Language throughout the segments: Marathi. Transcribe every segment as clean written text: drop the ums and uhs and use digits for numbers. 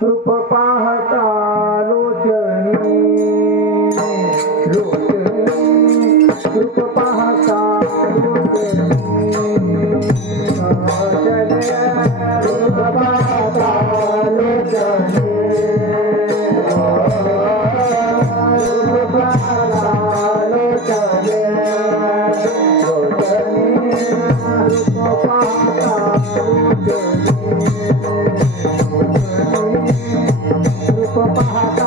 रूप पाहता लोचनी रूप पाहता लोचनी रूप पाहता लोचनी रूप पाहता लोचनी रूप पाहता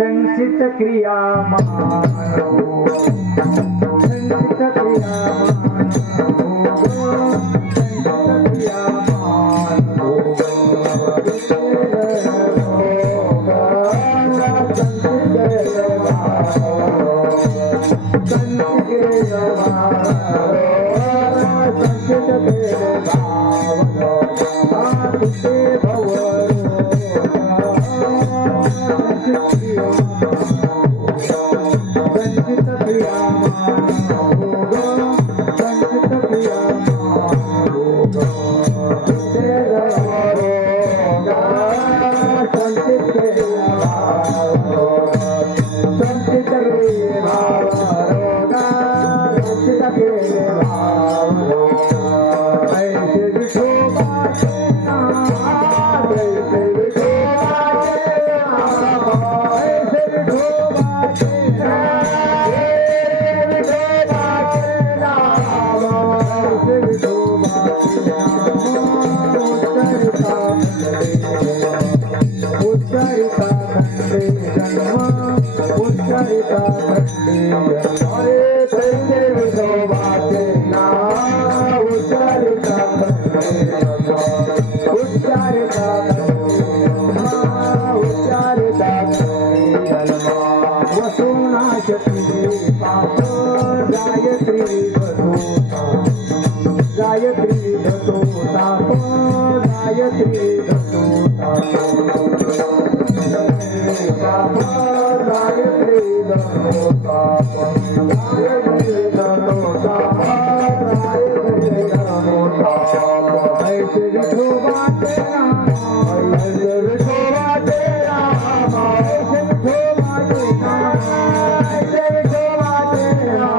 संचित क्रिया संचित क्रिया गायत्री दतो ताप गायत्री दतो ताप गायत्री दतो ताप गायत्री दतो ताप गायत्री दतो ताप ऐसे विठोबा तेरा ऐसे विठोबा तेरा ऐसे विठोबा तेरा ऐसे विठोबा तेरा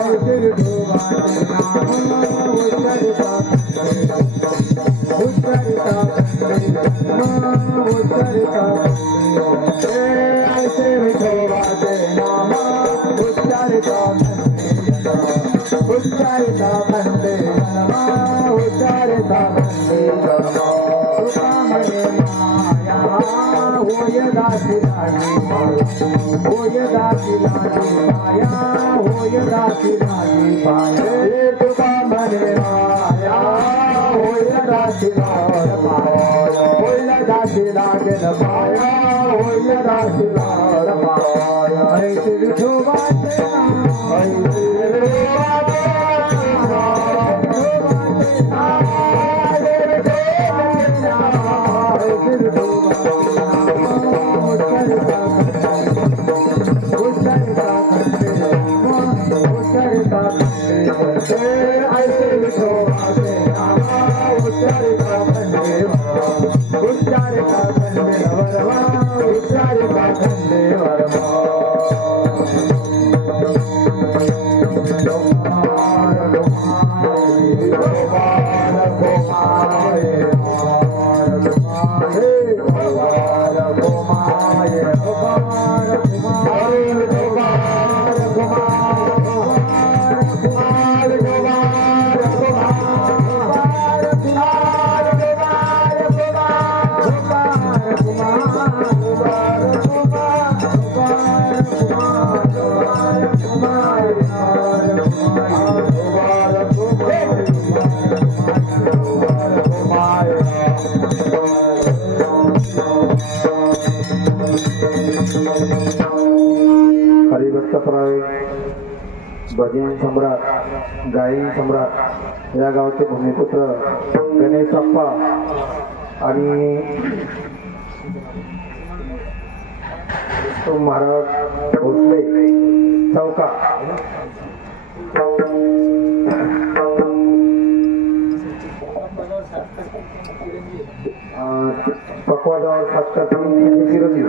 ऐसे विठोबा तेरा ऐसे विठोबा तेरा उच्चारिता खंडे नमा उच्चारिता खंडे नमा कृपा म्हणे माया होय दासी लागी होय दासी लागी माया होय दासी लागी पाया कृपा म्हणे माया होय दासी लागी पाया होय दासी लागे पाया होय दासी लागी पाया ऐसे विठोबाचे नाम ऐसे भजन सम्राट गायन सम्राट या गावचे भूमिपुत्र गणेश अप्पा आणि महाराज भोसले चौका पकवाजावर 7 चिरंजीव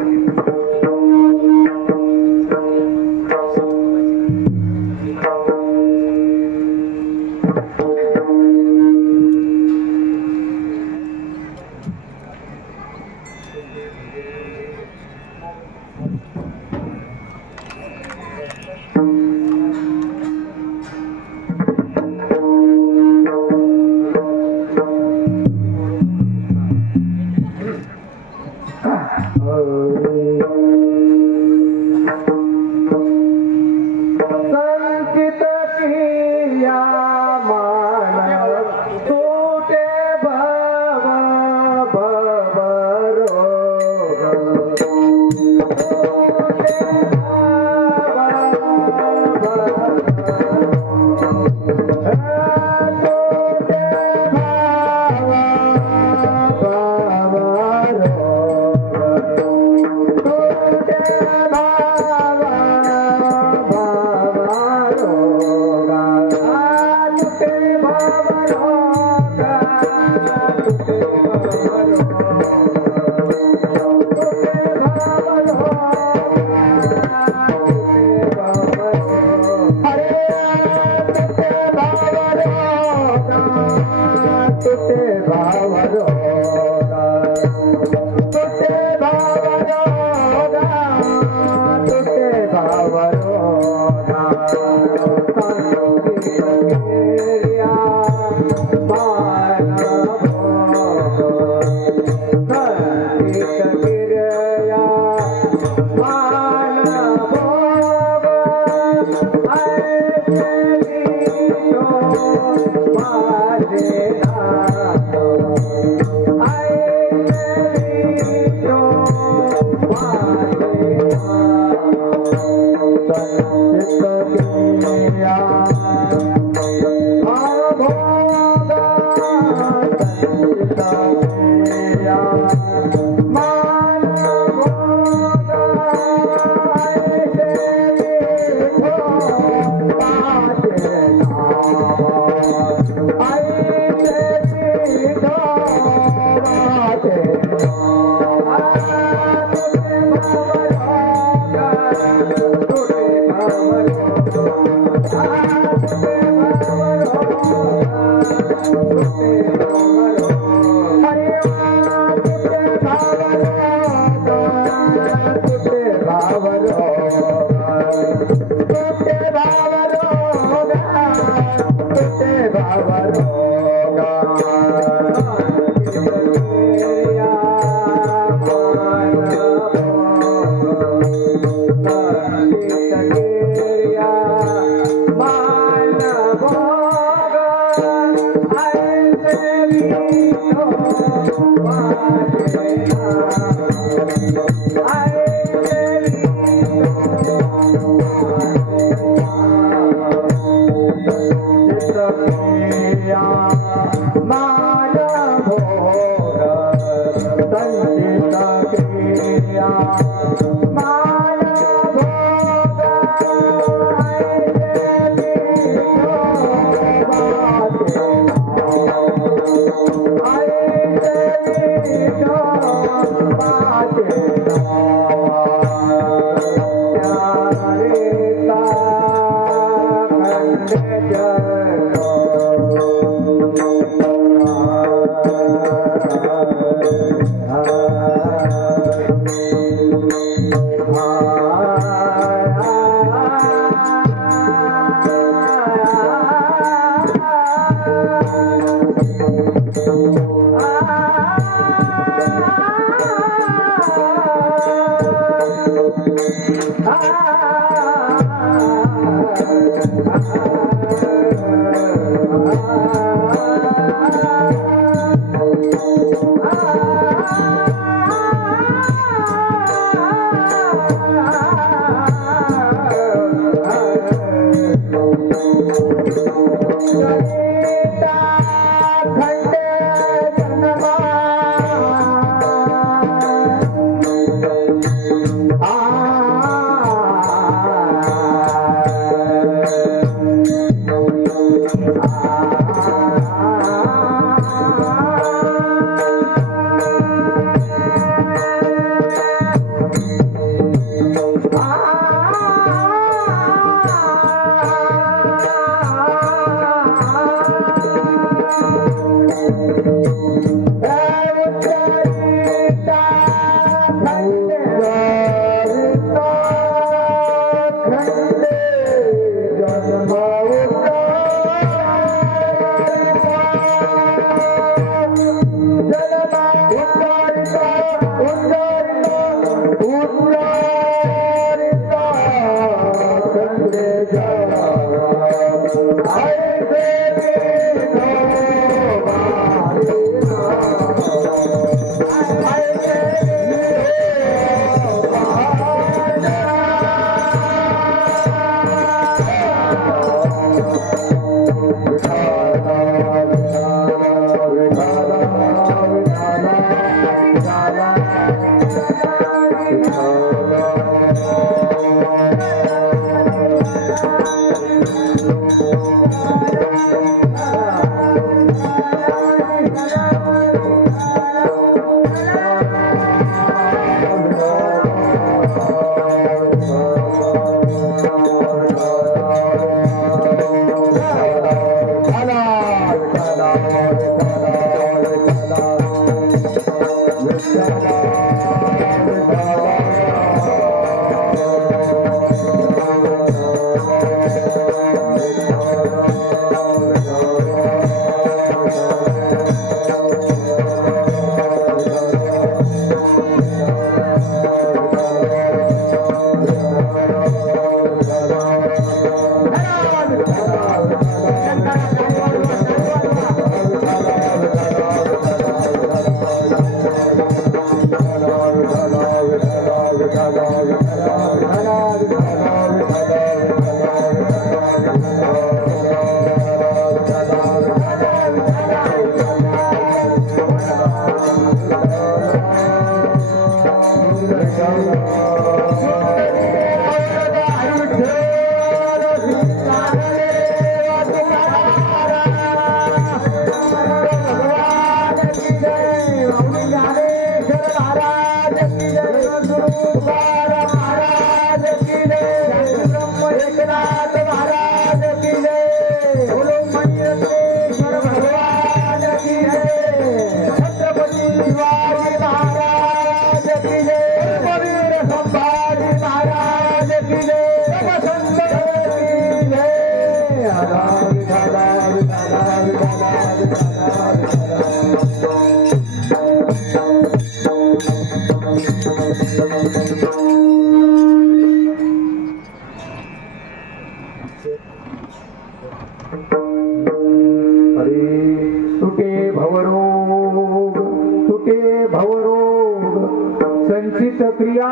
संचित क्रिया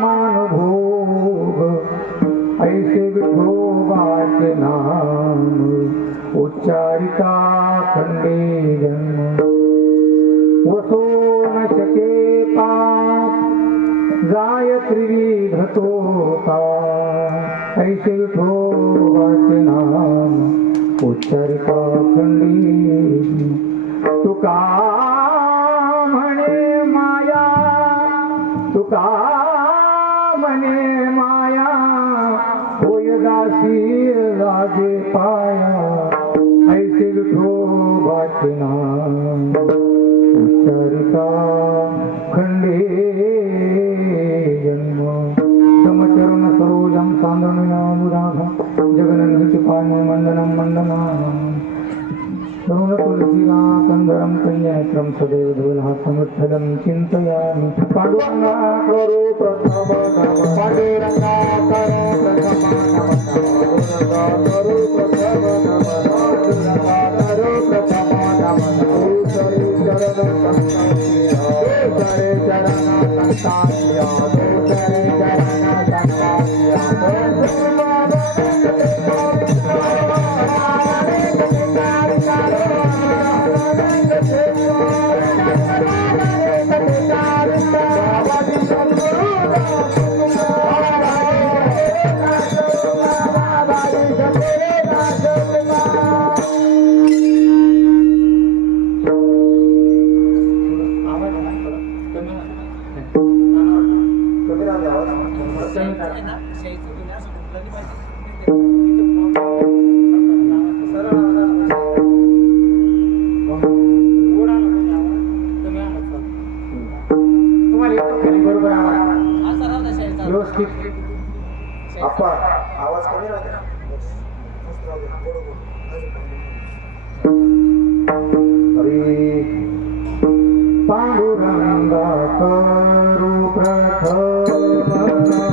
मान भोग ऐसे विठोबाचे नाम उच्चारिता खंडे जन्म वसो न शके पाप जाय त्रिविध तोता ऐसे विठोबाचे नाम उच्चारिता खंडे तुका म्हणे माया तुका म्हणे माया होय दासी माझे पाया ऐसे विठोबाचे नाम उच्चारिता खंडे जन्म समचरण सरोजं सान्द्रमिनामुदाघं जगन्निचिपान्य मण्डनं मण्डनाम् तरुण तुलसीला कंदरं कन्यात्रं सदैव धवलहासमुत्थलं चिन्तयामि पांडुरंगा करो प्रथम नमः पांडुरंगा करो प्रथम नमः पांडुरंगा करो प्रथम नमः पांडुरंगा करो प्रथम नमः दूसरे चरण संतानिया दूसरे चरण संतानिया दूसरे चरण संतानिया आप्पा आवाज कमी राहते ना अरे पांडुरंगा करू प्रथम पांडुरंगा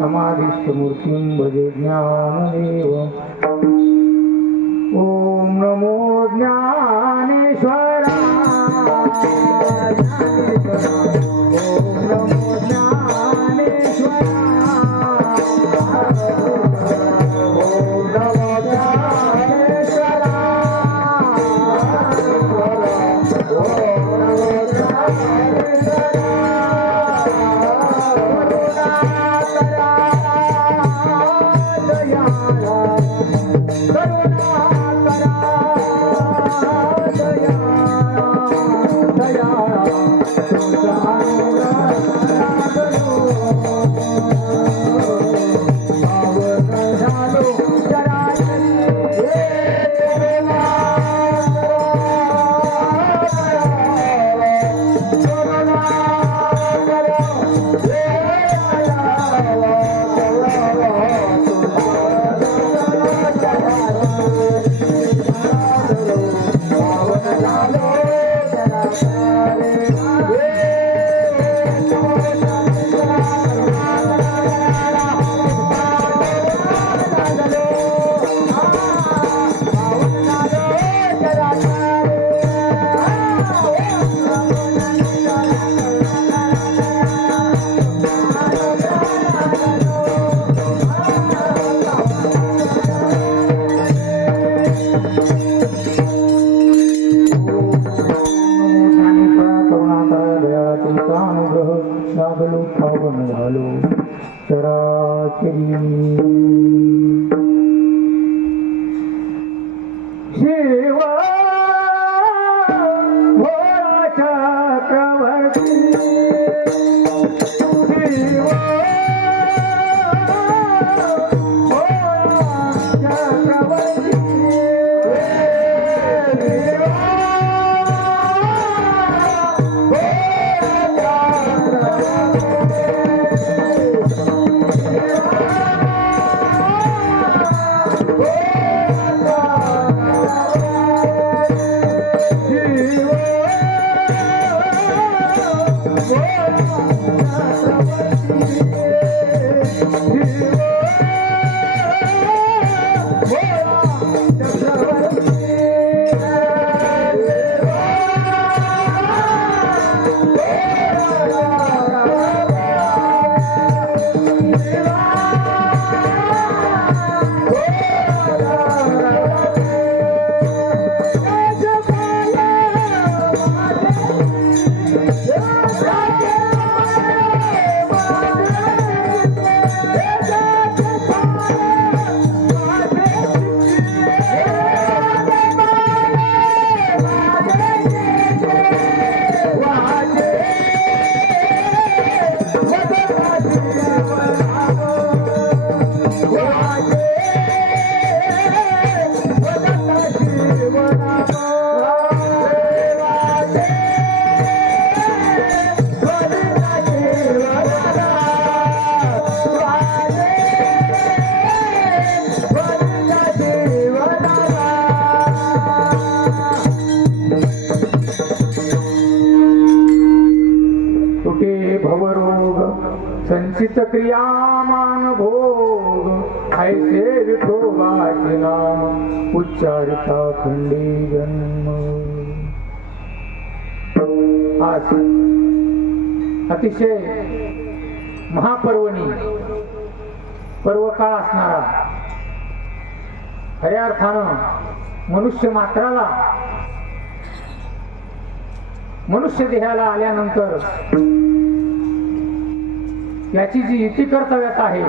समाधिस्थमूर्तिं भजे ज्ञानदेवम् ॐ नमो ज्ञानेश्वराय ॐ नमो ज्ञानेश्वराय दया लागलो पावन झालो चराचरी शिव भोळा चक्रवर्ती शिव संचित क्रियामान भोग ऐसे विठोबाचे नाम उच्चारिता खंडी जन्म. आज अतिशय महापर्वणी पर्व काळ असणारा खऱ्या अर्थानं मनुष्य मात्राला मनुष्य देहाला आल्यानंतर याची जी इति कर्तव्यात आहे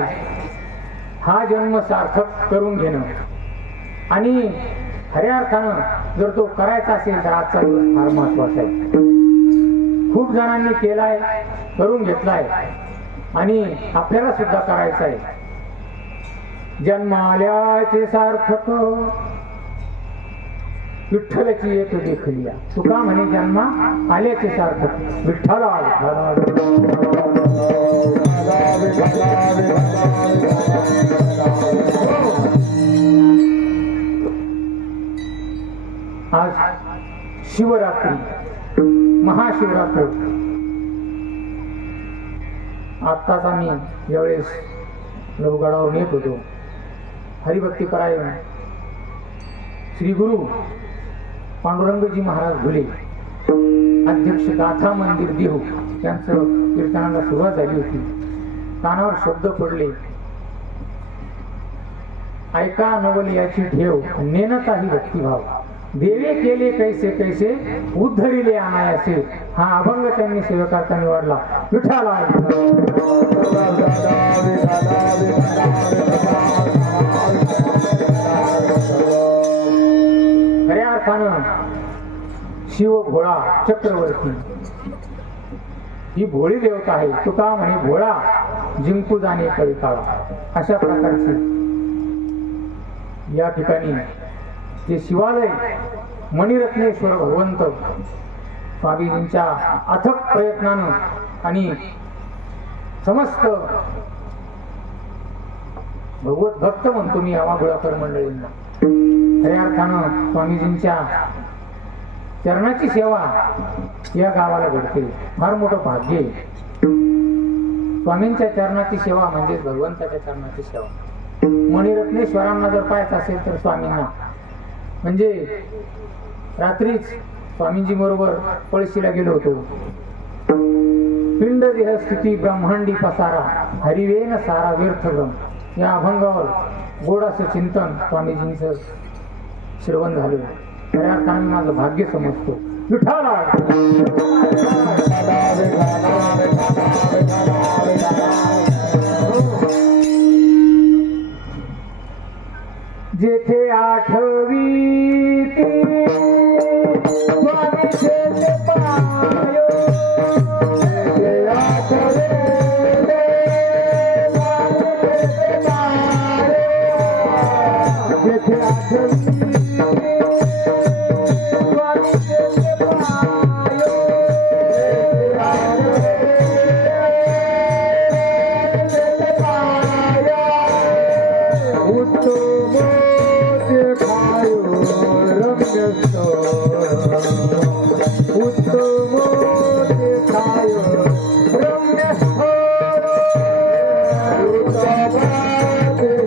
हा जन्म सार्थक करून घेणं आणि खऱ्या अर्थानं जर तो करायचा असेल तर आजचा दिवस फार महत्वाचा आहे. खूप जणांनी केलाय, करून घेतलाय आणि आपल्याला सुद्धा करायचं आहे. जन्माल्याचे सार्थक विठ्ठलाची एक देखलिया. तुका म्हणे जन्मा आल्याचे सार्थक विठ्ठला आज शिवरात्री, महाशिवरात्र. आत्ताच आम्ही ज्यावेळेस नवगडावर येत होतो हरिभक्तीपरायण श्री गुरु पांडुरंगजी महाराज घुले अध्यक्ष गाथा मंदिर देहू त्यांचं कीर्तनाला सुरुवात झाली होती. कानावर शब्द पडले, ऐका नवल याची ठेव नेनताही भक्तिभाव देवे केले कैसे कैसे उद्धरिले अनायासे. हा अभंग त्यांनी सेवकार्था निवडला. विठ्ठला खऱ्या अर्थानं शिव भोळा चक्रवर्ती ही भोळी देवता आहे. तुका म्हणे भोळा जिंकू जाणे कळकाळा. अशा प्रकारचे या ठिकाणी जे शिवालय मणिरत्नेश्वर भगवंत स्वामीजींच्या अथक प्रयत्नानं आणि समस्त भगवत भक्त म्हणतो मी आवागुळाकर मंडळींना, खऱ्या अर्थानं स्वामीजींच्या चरणाची सेवा या गावाला घडते. फार मोठं भाग्य आहे. स्वामींच्या चरणाची सेवा म्हणजे भगवंताच्या चरणाची सेवा. मणिरत्नेश्वरांना जर पाहायचं असेल तर स्वामींना, म्हणजे रात्रीच स्वामींजी बरोबर पळशीला गेलो होतो. पिंड देह स्थिती ब्रह्मांडी पसारा हरिवेन सारा व्यर्थगम या अभंगावर गोड असं चिंतन स्वामीजींचं श्रवण झालं. खऱ्या अर्थाने माझं भाग्य समजतो. विठ्ठला आठवीती स्वामीचे ते पाय जेथे आठवे स्वामीचे ते पाय जेथे आठवी स्वामीचे ते पाय जेथे आठवे उत्तम देखायो रम्यस्थळ उत्तम देखायो रम्यस्थळ उत्तम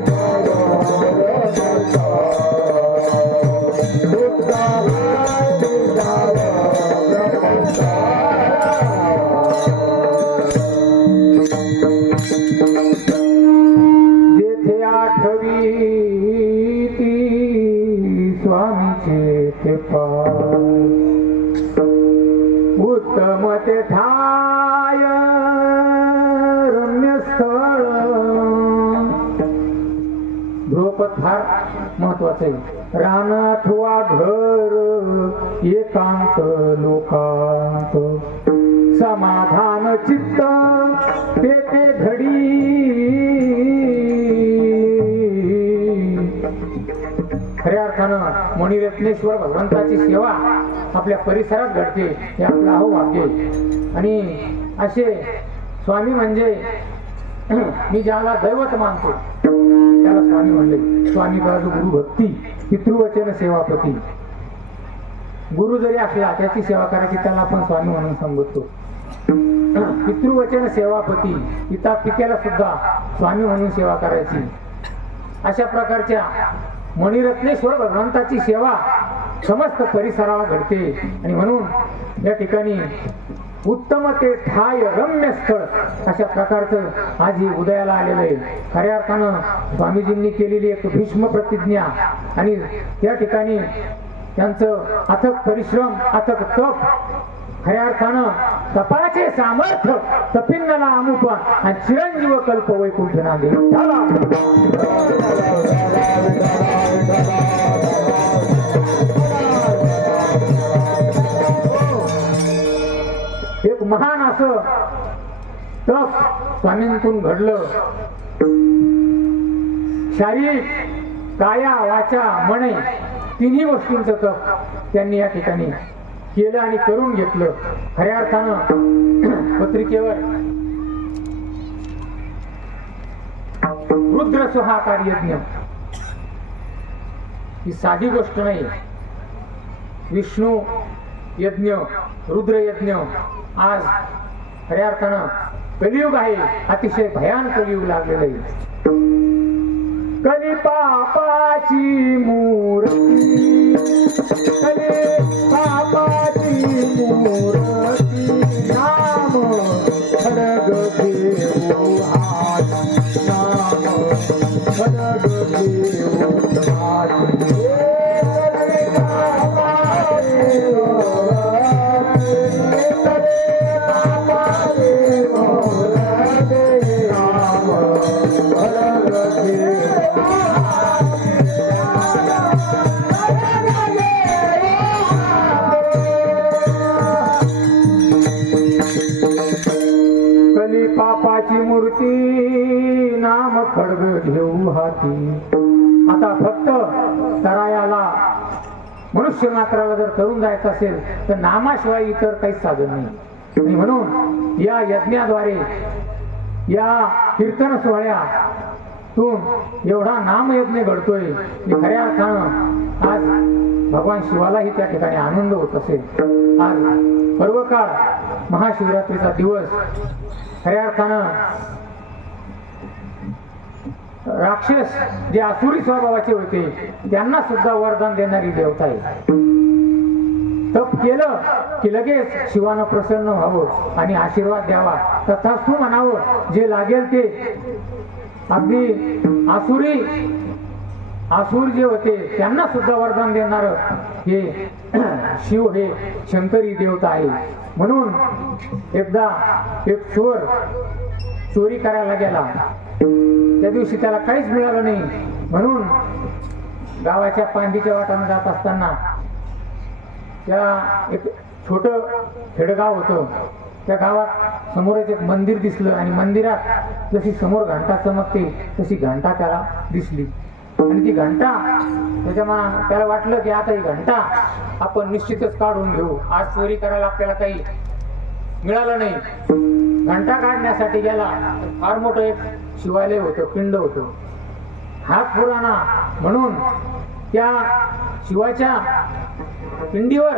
देखायो रम्यस्थळ उत्तम देखायो रम्यस्थळ जेथे आठवीती स्वामीचे ते पाय उत्तम ते ठाय रम्यस्थळ ध्रुवपद फार महत्वाचं आहे. रान अथवा घर एकांत लोकांत समाधान चित्त ते घडी खऱ्या अर्थानं मणिरत्नेश्वर भगवंताची सेवा आपल्या परिसरात घडते हे आपलं अहोभाग्य आहे. आणि असे स्वामी म्हणजे मी ज्याला दैवत मानतो त्याला स्वामी म्हणले. स्वामी बाजू गुरु भक्ती पितृवचन सेवापती. गुरु जरी असला त्याची सेवा करायची त्याला आपण स्वामी म्हणून संबोधतो. पितृवचन सेवापती पिता पित्याला सुद्धा स्वामी म्हणून सेवा करायची. अशा प्रकारच्या मणिरत्नेश्वर भगवंताची सेवा समस्त परिसराला घडते. आणि म्हणून या ठिकाणी उत्तम ते ठाय रम्य स्थळ अशा प्रकारचं आज ही उदयाला आलेलं आहे. खऱ्या अर्थानं स्वामीजींनी केलेली एक भीष्म प्रतिज्ञा आणि त्या ठिकाणी त्यांचं अथक परिश्रम अथक तप खऱ्या अर्थानं तपाचे सामर्थ्य तपिन्नला अमुपा आणि चिरंजीव कल्प वैकुंठ नांदे. एक महान असं तप स्वामींतून घडलं. शारीरिक काया वाचा मने तिन्ही गोष्टींचं तप त्यांनी या ठिकाणी केलं आणि करून घेतलं. खऱ्या अर्थानं पत्रिकेवर रुद्र सुहाकार यज्ञ ही साधी गोष्ट नाही. विष्णू यज्ञ रुद्र यज्ञ आज खऱ्या अर्थानं कलियुग आहे. अतिशय भयान कलियुग लागलेलं आहे. कली पापाची मूर्ती कली पापाची मूर्ती नाम खडग देऊ हात नाम खडग देऊ हात कली पापाची मूर्ती नाम खडग घेऊ हाती. आता फक्त तरायाला मनुष्य मात्राला जर तरुण जायचं असेल तर नामाशिवाय इतर काहीच साधन नाही. आणि म्हणून या यज्ञाद्वारे या कीर्तन सोहळ्यातून एवढा नामयज्ञ घडतोय की खऱ्या अर्थानं आज भगवान शिवालाही त्या ठिकाणी आनंद होत असेल. आज पर्वकाळ महाशिवरात्रीचा दिवस खऱ्या अर्थानं राक्षस जे आसुरी स्वभावाचे होते त्यांना सुद्धा वरदान देणारी देवता आहे. तप केलं की लगेच शिवानं प्रसन्न व्हावं आणि आशीर्वाद द्यावा. तथास्तु म्हणावं. जे लागेल ते अगदी आसुर जे होते त्यांना सुद्धा वरदान देणार हे शिव हे शंकरी देवता आहे. म्हणून एकदा एक चोर चोरी करायला गेला. त्या दिवशी त्याला काहीच मिळालं नाही. म्हणून गावाच्या पांदीच्या वाटाने जात असताना त्या एक छोटं खेडगाव होतं. त्या गावात समोरच एक मंदिर दिसलं आणि मंदिरात जशी समोर घंटा चमकते तशी घंटा त्याला दिसली. आणि ती घंटा त्याला वाटलं की आता ही घंटा आपण निश्चितच काढून घेऊ. आज चोरी करायला आपल्याला काही मिळालं नाही. घंटा काढण्यासाठी गेला. फार मोठं एक शिवालय होतं, पिंड होतं. हात पुराणा म्हणून त्या शिवाच्या पिंडीवर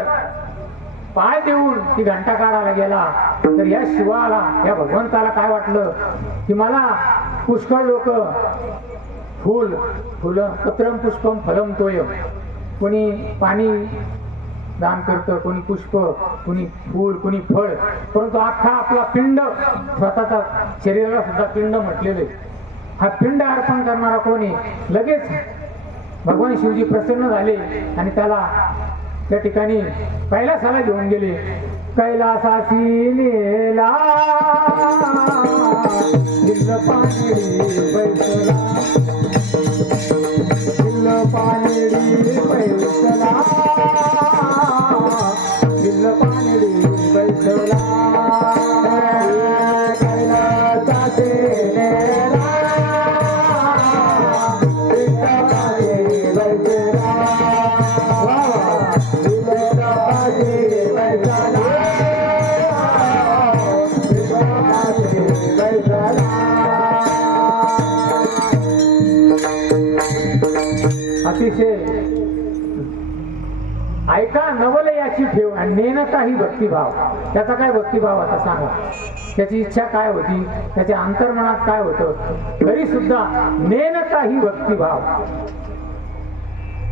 पाय देऊन ती घंटा काढायला गेला. तर या शिवाला, या भगवंताला काय वाटलं की मला पुष्कळ लोक फुलं पत्रम पुष्पम फलम तोय, कोणी पाणी दान करतं, कोणी पुष्प, कोणी फूल, कोणी फळ, परंतु अख्खा आपला पिंड, स्वतःचा शरीराला सुद्धा पिंड म्हटलेले, हा पिंड अर्पण करणारा कोणी. लगेच भगवान शिवजी प्रसन्न झाले आणि त्याला त्या ठिकाणी कैलासाला घेऊन गेले. कैलासाची नेला दिल पानेडी बैसला, दिल पानेडी बैसला, दिल पानेडी बैसला. कैलासाची नेला दिल पानेडी बैसला, अतिशय ऐका नवल याची ठेव आणि नेनता ही भक्तिभाव. त्याचा काय भक्तिभाव आता सांगा. त्याची इच्छा काय होती, त्याच्या अंतर्मनात काय होतं, तरी सुद्धा नेनता ही भक्तिभाव.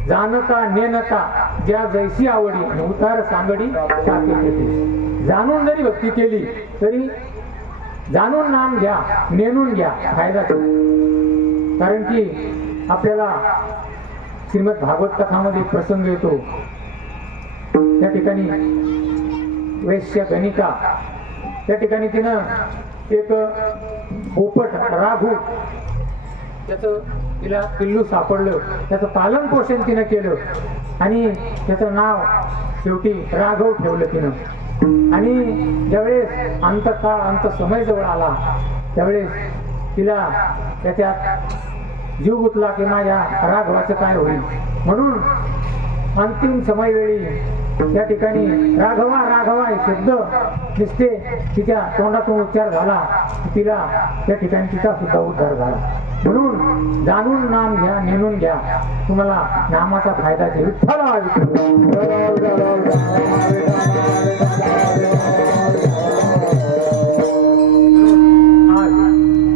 जाणता नेनता ज्या जैसी आवडी आणि उतार सांगडी शाखेत. जाणून जरी भक्ती केली तरी जाणून नाम घ्या, नेणून घ्या, फायदा होतो. कारण की आपल्याला श्रीमद भागवत कथामध्ये प्रसंग येतो. त्या ठिकाणी वैश्य गणिका, त्या ठिकाणी तिनं एक पोपट राघू, त्याचं तिला पिल्लू सापडलं, त्याचं पालन पोषण तिनं केलं आणि त्याचं नाव शेवटी राघव ठेवलं तिनं. आणि ज्यावेळेस अंतकाळ, अंत समय जवळ आला त्यावेळेस तिला त्याच्यात जीव गुंतला की माझ्या राघवाचं काय होईल. म्हणून अंतिम समयवेळी त्या ठिकाणी राघवा राघवा हे शब्द दिसते तिच्या तोंडातून उच्चार झाला, तिला त्या ठिकाणी तिचा सुद्धा उद्धार झाला. म्हणून जाणून नाम घ्या, नेणून घ्या, तुम्हाला नामाचा फायदा घ्या. विठ्ठल आज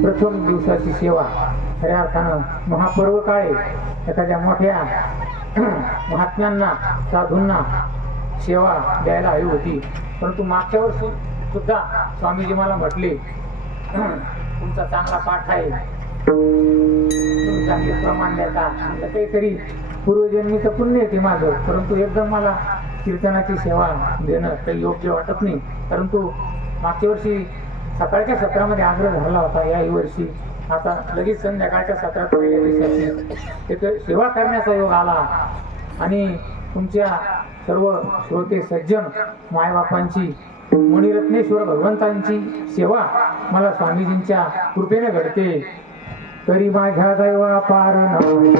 प्रथम दिवसाची सेवा खऱ्या अर्थानं महापर्व काळे एखाद्या मोठ्या महात्म्यांना, साधूंना सेवा द्यायला हवी होती. परंतु मागच्या वर्षी सुद्धा स्वामीजी मला म्हटले तुमचा चांगला पाठ आहे, तुम्ही चांगले प्रमाण देता, काहीतरी पूर्वजन्मीचं पुण्य येते माझं. परंतु एकदम मला कीर्तनाची सेवा देणं काही योग्य वाटत नाही. परंतु मागच्या वर्षी सकाळच्या सत्रामध्ये आग्रह झाला होता, याही वर्षी आता लगेच संध्याकाळच्या सत्रात पहिल्या दिवसाची एक सेवा करण्याचा योग आला. आणि तुमच्या सर्व श्रोते सज्जन मायबापांची, मुनिरत्नेश्वर भगवंतांची सेवा मला स्वामीजींच्या कृपेने घडते. तरी माझ्या दैवा पार नाही,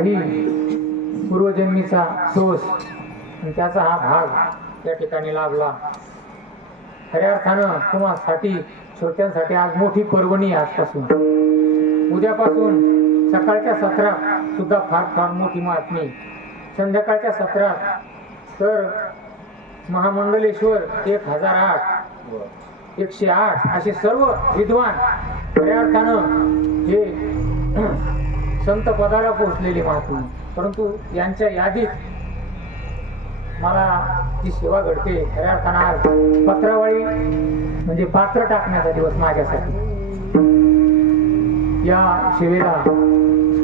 काही पूर्वजन्मीचा सोस आणि त्याचा हा भाग त्या ठिकाणी लाभला. खऱ्या अर्थानं तुम्हासाठी श्रोत्यांसाठी आज मोठी पर्वणी आहे. आजपासून उद्यापासून सकाळच्या सत्रात सुद्धा फार फार मोठी महात्मी, संध्याकाळच्या सत्रात तर महामंडलेश्वर 1008 108 असे सर्व विद्वान खऱ्या अर्थानं हे संत पदाला पोहोचलेले महात्मा. परंतु यांच्या यादीत मला जी सेवा घडते खऱ्या अर्थानं आज पत्रावळी म्हणजे पात्र टाकण्याचा दिवस माझ्यासाठी. या सेवेला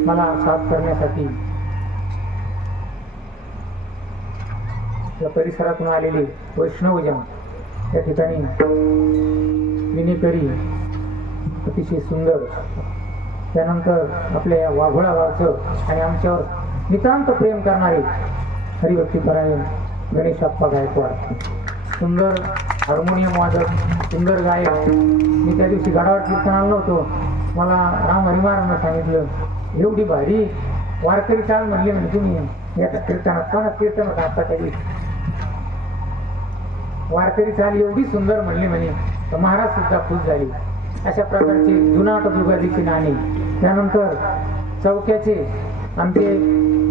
मला साथ करण्यासाठी या परिसरातून आलेले वैष्णवजन या ठिकाणी विनेकरी अतिशय सुंदर, त्यानंतर आपल्या या वाघोळा गावचं आणि आमच्यावर नितांत प्रेम करणारे हरिभक्तीपरायण गणेश अप्पा गायकवाड, सुंदर हार्मोनियम वादक, सुंदर गायक. मी त्या दिवशी गडावर कीर्तनाला नव्हतो, मला राम हरिमारांना सांगितलं एवढी भारी वारकरी चाल म्हणली म्हणजे तुम्ही या कीर्तनात कोणा कीर्तन होता आता त्या दिवशी वारकरी चाल एवढी सुंदर म्हणली म्हणे तर महाराज सुद्धा खुश झाली. अशा प्रकारचे जुनाट दुर्गादीची नाणी. त्यानंतर चौक्याचे आमचे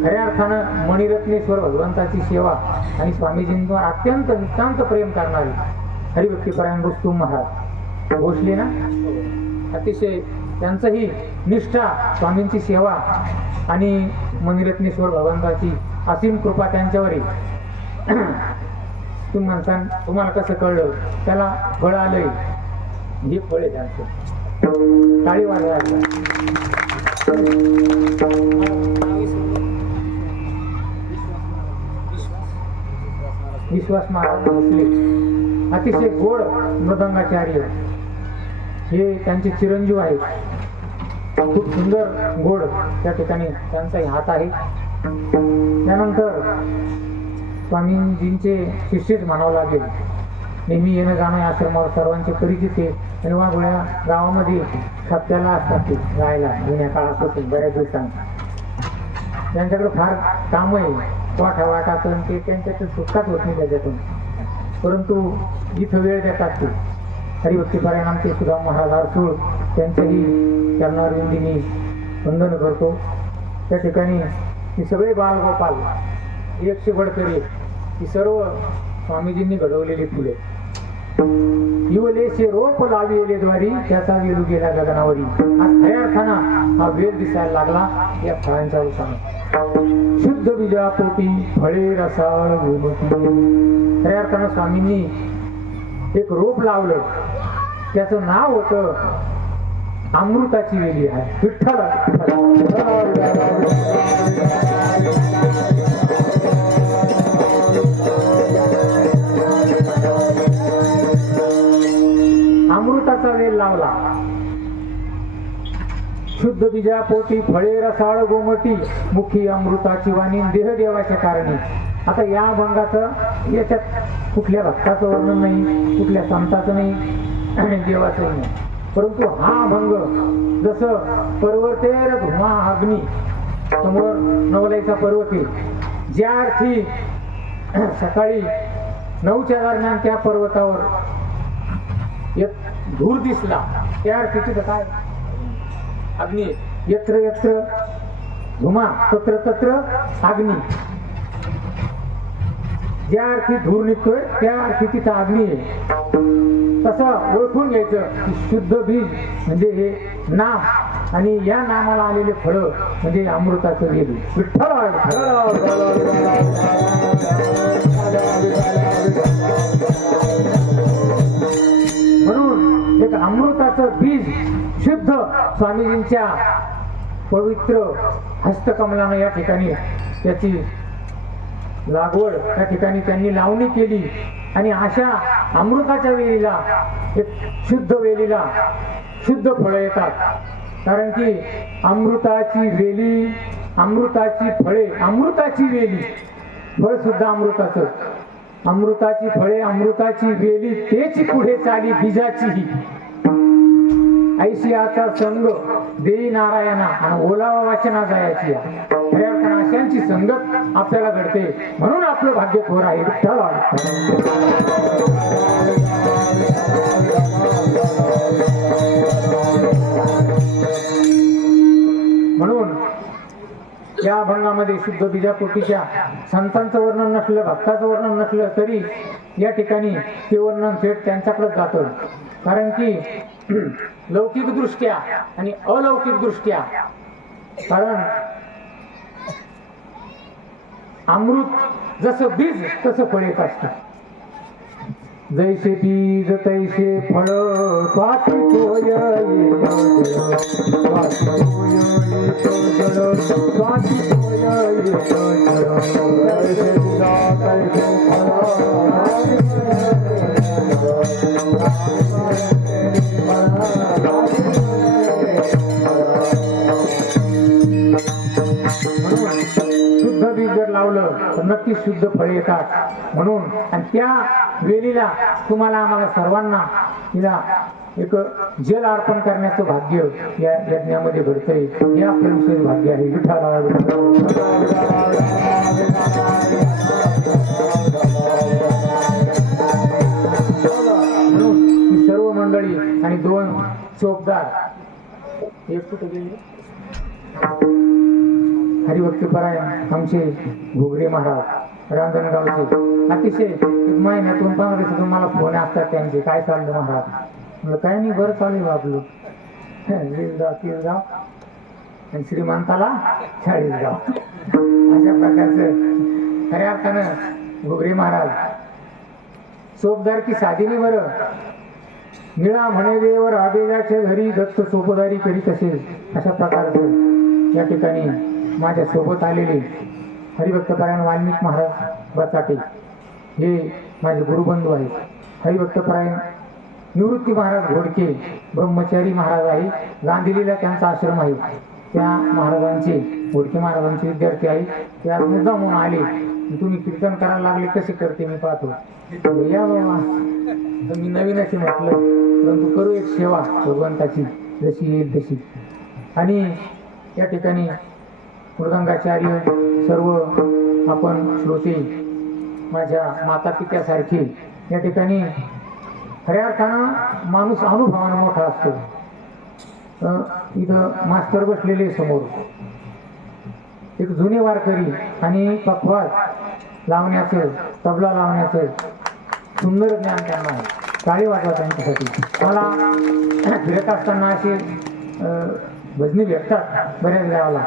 खऱ्या अर्थानं मणिरत्नेश्वर भगवंताची सेवा आणि स्वामीजींवर अत्यंत नितांत प्रेम करणारे हरिभक्तीपरायण रुस्तुम महाराज भोसले ना, अतिशय त्यांचंही निष्ठा, स्वामींची सेवा आणि मणिरत्नेश्वर भगवंताची असीम कृपा त्यांच्यावरही. तुम्ही म्हणता तुम्हाला कसं कळलं, त्याला फळ आलंय, हे फळ आहे त्यांचं. टाळी वाजवायला विश्वास महाराज भोसले अतिशय गोड मृदंगाचार्य, हे त्यांचे चिरंजीव आहेत. खूप सुंदर गोड त्या ठिकाणी त्यांचाही हात आहे. त्यानंतर स्वामींजींचे शिष्यच म्हणावं लागेल. नेहमी येणं जाणं आश्रमावर सर्वांचे परिचित आहे. आणि वाघोळ्या गावामध्ये सप्त्याला असतात ते गायला जुन्या काळापासून बऱ्याच दिवसांनी. त्यांच्याकडे फार काम आहे, वाटा वाटातून ते त्यांच्यातून सुटकाच होत नाही त्याच्यातून. परंतु जिथं वेळ देतात ते हरिभक्तीपरायण आमचे सुद्धा महाराज आरसूळ त्यांच्याही चरणारविंदीने वंदन करतो. त्या ठिकाणी ही सगळे बालगोपाल एकशे बडकरी ही सर्व स्वामीजींनी घडवलेली फुले. युवलेशे रोप लाविले द्वारी त्याचा वेलू गेला गगनावरी. आज खऱ्या अर्थानं हा वेल दिसायला लागला या फळांच्या रूपाने. शुद्ध बीजापोटी फळे रसाळ गोमटी. खऱ्या अर्थानं स्वामींनी एक रोप लावलं, त्याचं नाव होतं अमृताची वेली आहे. विठ्ठल अमृताचा वेल लावला. शुद्ध बीजापोटी फळे रसाळ गोमटी मुखी अमृताची वाणी देह देवाच्या कारणी. आता या अभंगाचं याच्यात कुठल्या भक्ताचं वर्णन नाही, कुठल्या संताचं नाही आणि देवाचं नाही. परंतु हा अभंग जसं पर्वतेर धुमा अग्नी, समोर नवलाईचा पर्वत आहे, ज्या अर्थी सकाळी 9च्या दरम्यान त्या पर्वतावर एक धूर दिसला, त्या अर्थी तिथं काय अग्नी. यत्र यत्र धुमा तत्र तत्र अग्नी. ज्या अर्थी धूर निघतोय त्या अर्थी तिथं अग्नी आहे. तसं ओळखून घ्यायचं की शुद्ध बीज म्हणजे हे नाम आणि या नामाला आलेले फळ म्हणजे अमृताचं वेल. विठ्ठल म्हणून एक अमृताचं बीज शुद्ध स्वामीजींच्या पवित्र हस्तकमलानं या ठिकाणी त्याची लागवड त्या ठिकाणी त्यांनी लावणी केली. आणि अशा अमृताच्या वेलीला, एक शुद्ध वेलीला शुद्ध फळं येतात. कारण की अमृताची वेली, अमृताची फळे, अमृताची वेली, फळ सुद्धा अमृताचं. अमृताची फळे, अमृताची वेली, तेच पुढे चाली बीजाचीही. ऐशियाचा संग देई नारायणा आणि ओलावा वाचना जायची खऱ्या अर्थानं अशांची संगत आपल्याला घडते म्हणून आपलं भाग्य थोर आहे विठ्ठल. म्हणून या अभंगामध्ये शुद्ध बीजापोटीच्या संतांचं वर्णन नसलं, भक्ताचं वर्णन नसलं तरी या ठिकाणी ते वर्णन थेट त्यांच्याकडे जातं. कारण की लौकिक दृष्ट्या आणि अलौकिक दृष्ट्या, कारण अमृत जसं बीज तसं फळ येत असतं. जैसे बीज तैसे फळ स्वाती सोय स्वाती शुद्ध बीज जर लावलं तर नक्कीच शुद्ध फळे येतात. म्हणून आणि त्या वेलीला तुम्हाला आम्हाला सर्वांना तिला एक जल अर्पण करण्याचं भाग्य या यज्ञामध्ये घडतंय. हे आपलं विशेष भाग्य आहे. विठ्ठला म्हणून ही सर्व मंडळी आणि दोन चोपदार, एक कुठे गेले हरिभक्तीपरायण आमचे घुगरे महाराज रांजणगावचे, अतिशय महिन्यातून 15 दिवसातून मला फोन असतात त्यांचे, काय चाललं महाराज. म्हणलं काय नाही, बरं चालू आहे आपलं. 20 गाव 30 गाव आणि श्रीमंताला 40 गाव अशा प्रकारचं खऱ्या अर्थानं घुगरे महाराज. चोपदार की साधी नाही बरं, निळा म्हणे देवर आदेजाच्या घरी दत्त सोपदारी करी तसेच अशा प्रकारचं या ठिकाणी माझ्या सोबत आलेले हरिभक्तपरायण वाल्मिक महाराज बचाटे हे माझे गुरुबंधू आहेत. हरिभक्तपरायण निवृत्ती महाराज घोडके ब्रह्मचारी महाराज आहे, गांधीलीला त्यांचा आश्रम आहे. त्या महाराजांचे घोडके महाराजांचे विद्यार्थी आहे. ते आज मुद्दाम म्हणून आले, तुम्ही कीर्तन करायला लागले कसे करते मी पाहतो. या बाबा तर मी नवीन अशी म्हटलं, परंतु करू एक सेवा भगवंताची जशी येईल तशी. आणि या ठिकाणी मृदंगाचार्य सर्व आपण श्रोते माझ्या माता पित्यासारखे या ठिकाणी खऱ्या अर्थानं माणूस अनुभवानं मोठा असतो. इथं मास्तर बसलेले समोर एक जुने वारकरी आणि पखवाज लावण्याचं, तबला लावण्याचं सुंदर ज्ञान त्यांना आहे. टाळी वाजवा त्यांच्यासाठी. मला फिरत असताना असे भजनी भेटतात बऱ्याच गावाला,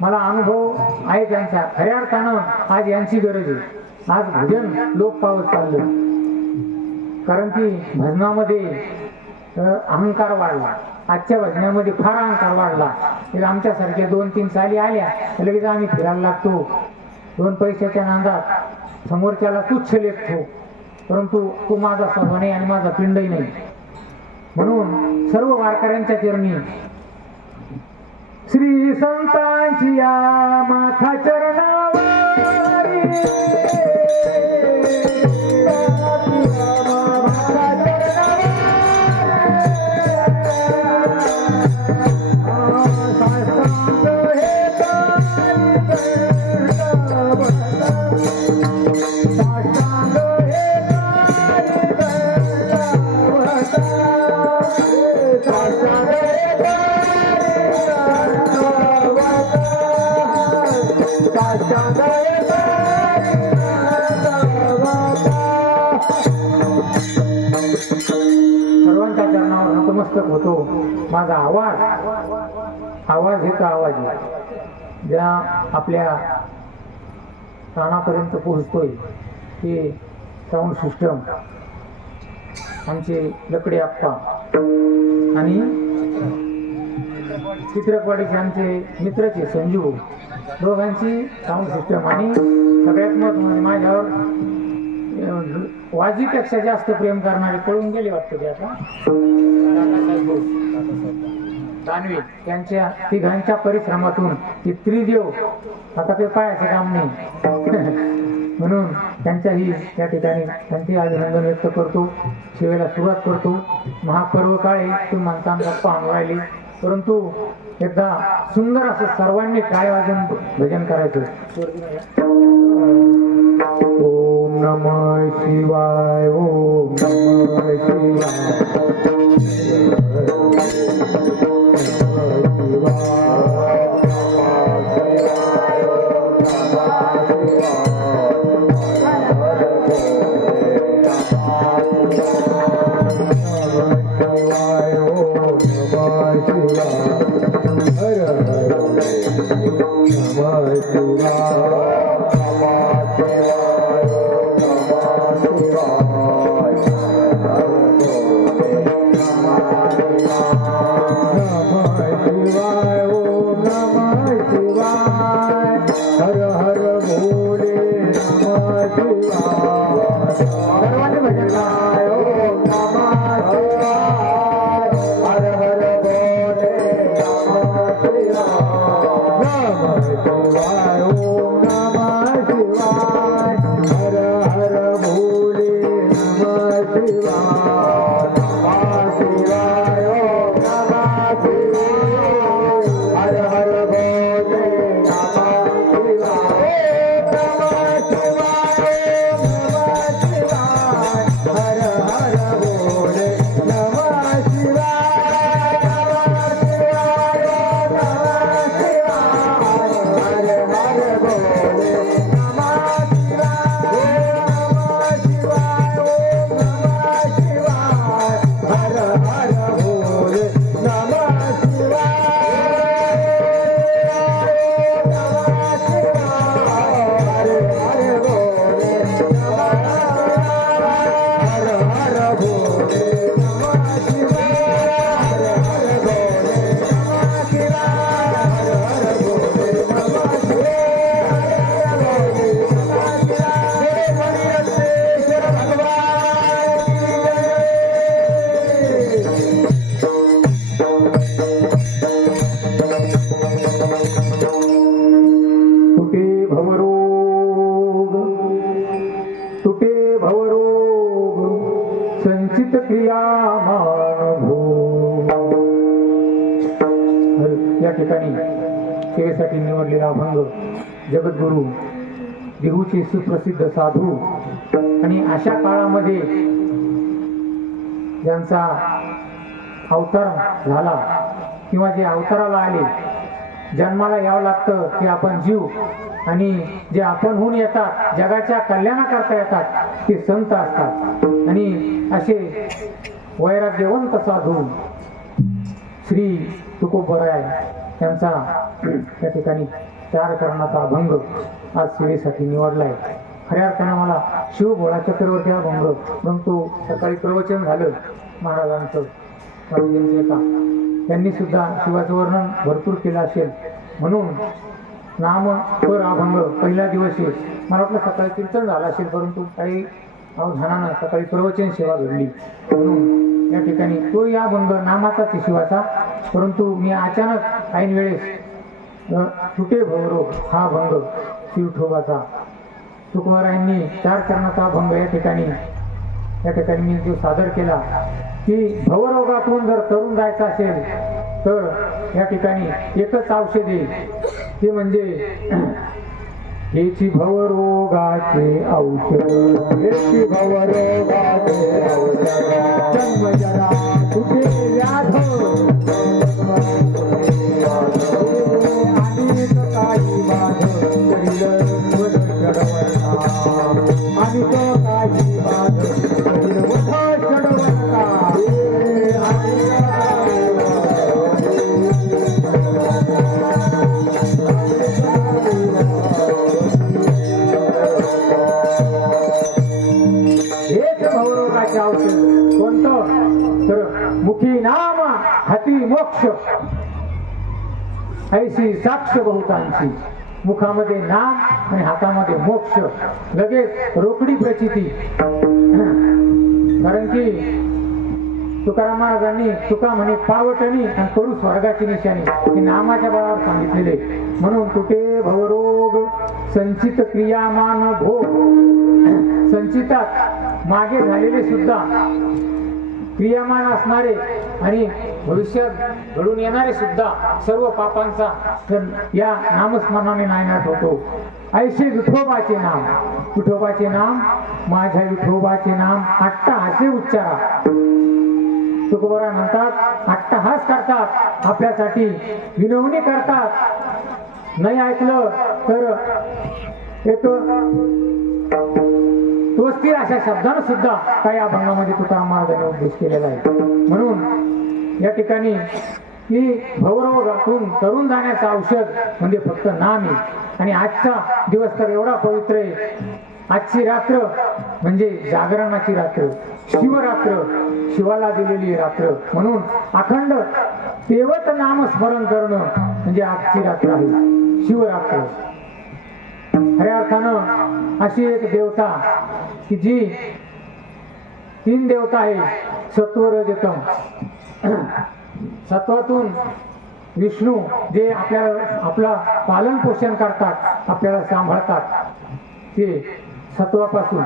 मला अनुभव आहे त्यांचा. खऱ्या अर्थानं आज यांची गरज आहे. आज भजन लोक पावत चाललं, कारण की भजनामध्ये अहंकार वाढला. आजच्या भजनामध्ये फार अहंकार वाढला. आमच्यासारख्या 2-3 चाली आल्या लगेच आम्ही फिरायला लागतो, 2 पैशाच्या नांदात समोरच्याला तुच्छ लेखतो, परंतु तो माझा स्वभाव नाही आणि माझा पिंडही नाही. म्हणून सर्व वारकऱ्यांच्या चरणी श्री संतांची या माथा चरणावारी सर्वांच्या चरणावर नतमस्तक होतो. माझा आवाज हेचा आवाज आहे ज्या आपल्या कानापर्यंत पोहोचतोय ते साऊंड सिस्टम आमचे लकडे आप्पा आणि चित्रकवाडीचे आमचे मित्रचे संजू दोघांची साऊंड सिस्टम. आणि सगळ्यात महत्त्वाचे माझ्यावर वाजीपेक्षा जास्त प्रेम करणारे पळून गेले वाटतं ते आता दानवे, त्यांच्या तिघांच्या परिश्रमातून ही त्रिदेव आता ते पायाचं काम नाही. म्हणून त्यांच्याही त्या ठिकाणी त्यांचे अभिनंदन व्यक्त करतो. सेवेला सुरुवात करतो. महापर्व काळे तुम्ही म्हणता गप्पा आणून राहिले परंतु एकदा सुंदर असं सर्वांनी टाळ्या वाजवून भजन करायचं. ओम नमः शिवाय, ओम नमः या ठिकाणी सेवेसाठी निवडलेला अभंग जगद्गुरु देहूचे सुप्रसिद्ध साधू आणि अशा काळामध्ये ज्यांचा अवतार झाला किंवा जे अवताराला आले, जन्माला यावं लागतं की आपण जीव, आणि जे आपणहून येतात जगाच्या कल्याणाकरता येतात ते संत असतात. आणि असे वैराग्यवंत साधू श्री तुकोबराय यांचा त्या ठिकाणी चार करण्याचा अभंग आज सेवेसाठी निवडलाय. खऱ्या अर्थानं मला शिवभोळा चक्रवर्ती हा अभंग, परंतु सकाळी प्रवचन झालं महाराजांचं, त्यांनी सुद्धा शिवाचं वर्णन भरपूर केलं असेल म्हणून नाम पर अभंग पहिला दिवस आहे. मला वाटलं सकाळी कीर्तन झालं असेल, परंतु काही अवधानानं सकाळी प्रवचन सेवा घडली म्हणून या ठिकाणी तो या अभंग नामाचाच आहे शिवाचा, परंतु मी अचानक ऐन वेळेस तुटे भवरो हा अभंग शिवठोबाचा तुकोबरायांनी चार चरणाचा अभंग या ठिकाणी मी जो सादर केला की भवरोगातून जर तरुण जायचं असेल तर या ठिकाणी एकच औषध आहे, ते म्हणजे हेची भवरोगाचे औषध, हेची भवरोगाचे औषध, जन्म जरा तुझे व्याध आणि काही बाध आणि तो काही बाध कोणतं तर मुखी नाम हाती मोक्ष, ऐशी साक्ष बहुतांची. मुखामध्ये नाम आणि हातामध्ये मोक्ष, लगेच रोकडी प्रचिती. कारण की तुकाराम महाराजांनी तुका म्हणे पावटणी आणि करू स्वर्गाची निशाणी हे नामाच्या बळावर सांगितलेले. म्हणून तुटे भवरोग संचित क्रियामान भोग, संचितात मागे झालेले सुद्धा क्रियामान असणारे आणि भविष्यात घडून येणारे सुद्धा सर्व पापांचा या नामस्मरणाने नायनाट होतो. ऐसे विठोबाचे नाम, विठोबाचे नाम, माझ्या विठोबाचे नाम अट्टहासे उच्चारा. तुकोबरा म्हणतात अट्टहास करतात, आपल्यासाठी विनवणी करतात. नाही ऐकलं तर एक तोस्तीर अशा शब्दानं सुद्धा काही अभंगामध्ये तुकाराम महाराजांनी उपदेश केलेला आहे. म्हणून या ठिकाणी की भवरोगातून तरुण जाण्याचं औषध म्हणजे फक्त नाम आहे. आणि आजचा दिवस तर एवढा पवित्र आहे. आजची रात्र म्हणजे जागरणाची रात्र, शिवरात्र, शिवाला दिलेली रात्र. म्हणून अखंड तेवत नाम स्मरण करणं म्हणजे आजची रात्र आहे, शिवरात्र. खऱ्या अर्थानं अशी एक देवता की जी तीन देवता आहे, सत्व रजतम. सत्वातून विष्णू जे आपला पालन पोषण करतात, आपल्याला सांभाळतात, ते सत्वापासून.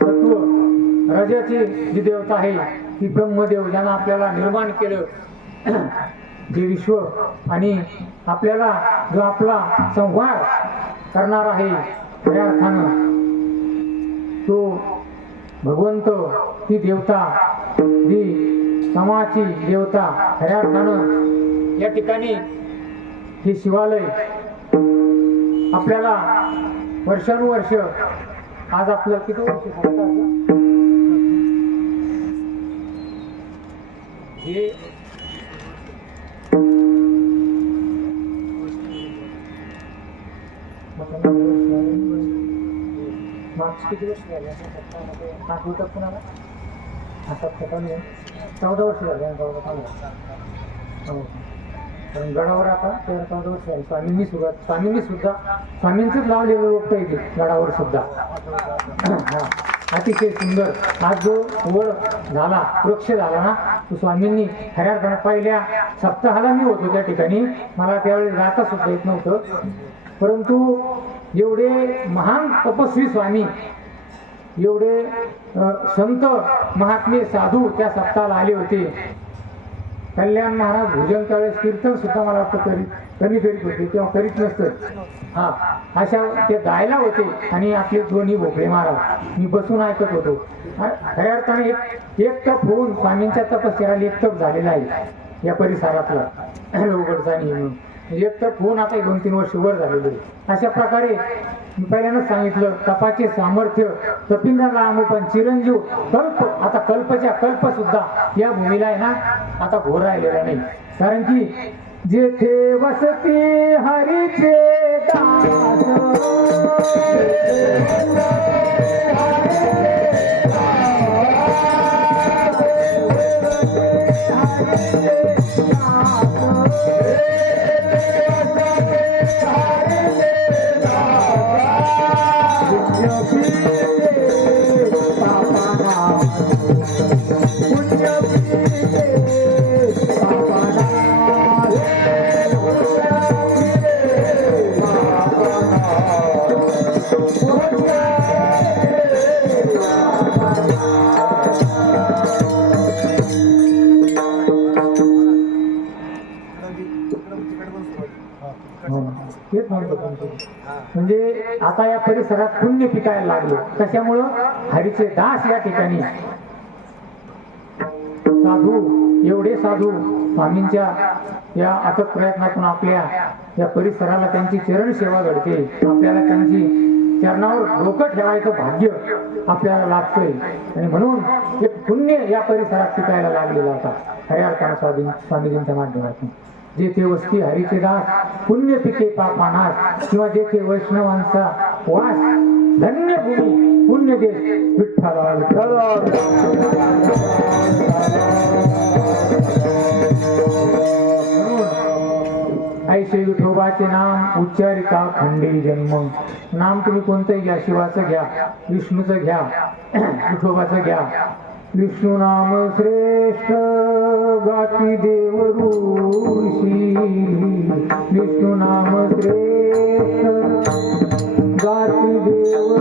सत्व रजाची जी देवता आहे ती ब्रह्मदेव, ज्यानं आपल्याला निर्माण केलं जे विश्व, आणि आपल्याला जो आपला संहार करणार आहे खऱ्या अर्थानं तो भगवंत. ती देवता, ती समाची देवता खऱ्या अर्थानं या ठिकाणी हे शिवालय आपल्याला वर्षानुवर्ष, आज आपलं किती वर्ष हे किती वर्ष झाले आठवतात कुणाला? आता 14 वर्ष झाले. हो, कारण गडावर आता 14 वर्ष झाली. स्वामींनी सुद्धा स्वामींचंच लावलेलं रोपटं येते गडावर सुद्धा. हा, अतिशय सुंदर. आज जो वड झाला, वृक्ष झाला ना, तो स्वामींनी खऱ्या अर्थानं पहिल्या सप्ताहाला मी होतो त्या ठिकाणी. मला त्यावेळी जाता सुद्धा येत नव्हतं. परंतु एवढे महान तपस्वी स्वामी, एवढे संत महात्मे साधू त्या सप्ताहाला आले होते. कल्याण महाराज भोजन त्यावेळेस कीर्तन सुद्धा मला वाटतं कमी करीत होते, तेव्हा करीत नसतं. हा, अशा ते गायला होते. आणि आपले दोन्ही भोपळे महाराज, मी बसून ऐकत होतो. खऱ्या अर्थाने एक तप होऊन स्वामींच्या तपस्याला एक तप झालेला आहे या परिसरातला लोहगडचा म्हणून. एक तप होऊन आता 2-3 वर्ष वर झालेले. अशा प्रकारे मी पहिल्यांदाच सांगितलं, तपाचे सामर्थ्य तपिंद्राला अनुपन चिरंजीव कल्प. आता कल्पच्या कल्प सुद्धा या भूमीला आहे ना आता घोर राहिलेला नाही. कारण की जेथे वसती हरीचे दास, म्हणजे आता या परिसरात पुण्य पिकायला लागले. कशामुळं? हरीचे दास या ठिकाणी साधू, एवढे साधू स्वामींच्या या अथक प्रयत्नातून आपल्या या परिसराला त्यांची चरण सेवा घडते. आपल्याला त्यांची चरणावर डोकं ठेवायचं भाग्य आपल्याला लागतंय. आणि म्हणून एक पुण्य या परिसरात पिकायला लागलेला होता खऱ्या अर्थानं स्वामीजींच्या माध्यमातून. जेथे वस्ती हरीचे दास, पुण्य पिके पापानाश. किंवा जेथे वैष्णवांचा वास, धन्य भूमी, पुण्य देश. विठ्ठला विठ्ठला. ऐसे विठोबाचे नाम उच्चारिता खंडी जन्म. नाम तुम्ही कोणतंही घ्या, शिवाचं घ्या, विष्णूचं घ्या, विठोबाचं घ्या. विष्णू नाम श्रेष्ठ गाती देव ऋषी. विष्णू नाम श्रेष्ठ गाती देव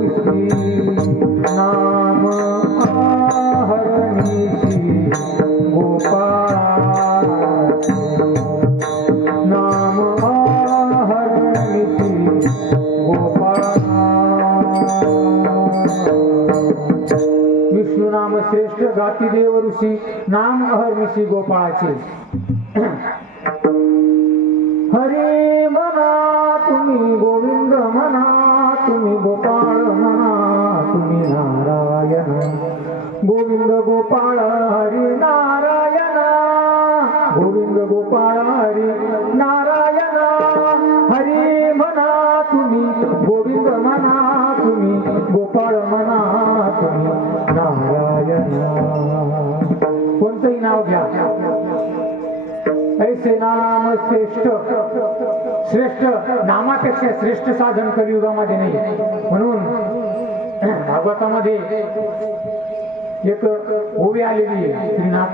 ऋषी. नाम आहर विष्णू नाम श्रेष्ठ गाती देव ऋषी नाम अहर्निशी गोपाळाचे. हरे म्हणा तुम्ही गोविंद म्हणा तुम्ही गोपाळ म्हणा तुम्ही नारायण. गोविंद गोपाळ हरी नारायण. गोविंद गोपाळ हरी नारायण. हरी म्हणा तुम्ही गोविंद म्हणा तुम्ही गोपाळ म्हणा तुम्ही नारायण. कोणतंही नाव घ्या. ऐसे नाम श्रेष्ठ. श्रेष्ठ नामापेक्षा श्रेष्ठ साधन कलियुगामध्ये नाही. म्हणून भागवतामध्ये एक ओवी आलेली आहे. श्रीनाथ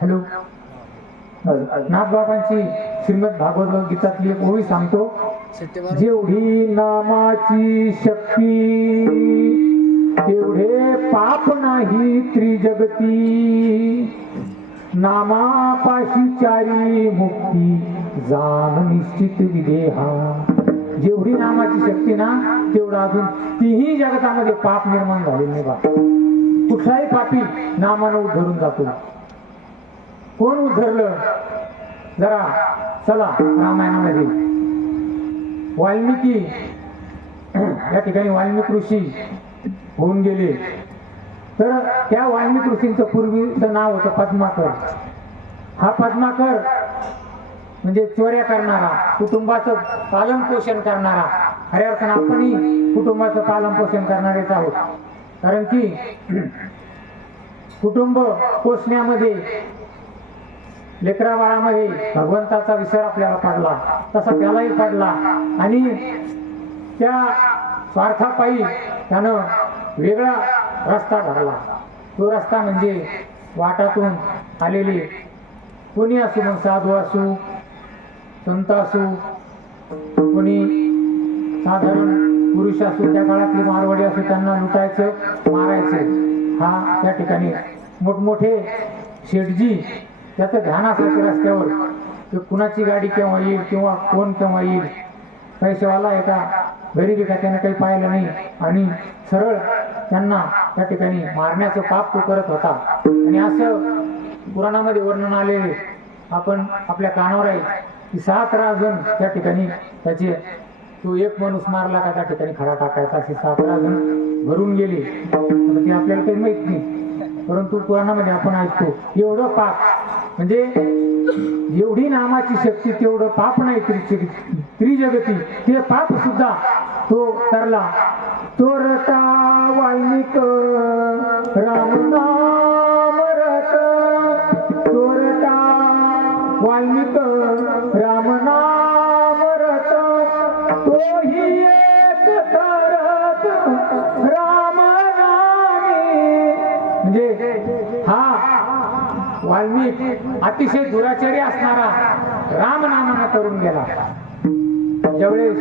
हॅलो नाथ बाबांची श्रीमद भागवत गीतातली एक ओवी सांगतो. जेवढी नामाची शक्ती तेवढे पाप नाही त्रिजगती. नामापाशी चारी मुक्ती जाण निश्चित विदेहा. जेवढी नामाची शक्ती ना तेवढा अजून तीही जगतामध्ये पाप निर्माण झाले नाही बा. कुठलाही पापी नामानं उद्धरून जातो. कोण उद्धरलं जरा चला रामायणामध्ये. वाल्मिकी या ठिकाणी वाल्मिक ऋषी होऊन गेले. तर त्या वाल्मिक ऋषींचं पूर्वीचं नाव होतं पद्माकर. हा पद्माकर म्हणजे चोऱ्या करणारा, कुटुंबाचं पालन पोषण करणारा. खऱ्या अर्थानं आपणही कुटुंबाचं पालन पोषण करणारेच आहोत. कारण की कुटुंब पोषण्यामध्ये लेकरा बाळामध्ये भगवंताचा विसर आपल्याला पडला तसा त्यालाही पडला. आणि त्या स्वार्थापायी त्यानं वेगळा रस्ता धरला. तो रस्ता म्हणजे वाटातून आलेले कोणी असू, मग साधू असू संत असू कोणी साधारण पुरुष असू, त्या काळातले मारवाडी असू, त्यांना लुटायचं मारायचं. हा त्या ठिकाणी मोठमोठे शेठजी त्याचं ध्यान असायचं रस्त्यावर की कुणाची गाडी केव्हा येईल किंवा कोण केव्हा येईल. पैसेवाला एका गरीब एका त्याने काही पाहिलं नाही आणि सरळ त्यांना त्या ठिकाणी मारण्याचं पाप तो करत होता. आणि असं पुराणामध्ये वर्णन आलेले आपण आपल्या कानावर आहे की 7 राजन त्या ठिकाणी त्याचे तो एक माणूस मारला का त्या ठिकाणी खडा टाकायचा. असे 7 राजन भरून गेले. ते आपल्याला काही माहित नाही परंतु पुराणामध्ये आपण ऐकतो. एवढं पाप म्हणजे एवढी नामाची शक्ती तेवढं पाप नाही त्रिजगती. ते पाप सुद्धा तो तरला. चोरटा वाल्मिक राम नाम रट. चोरटा वाल्मिक राम नाम रट. तोही एक तरत राम नामी. म्हणजे हा वाल्मिक अतिशय दुराचारी असणारा राम नामाने तरुण गेला. ज्यावेळेस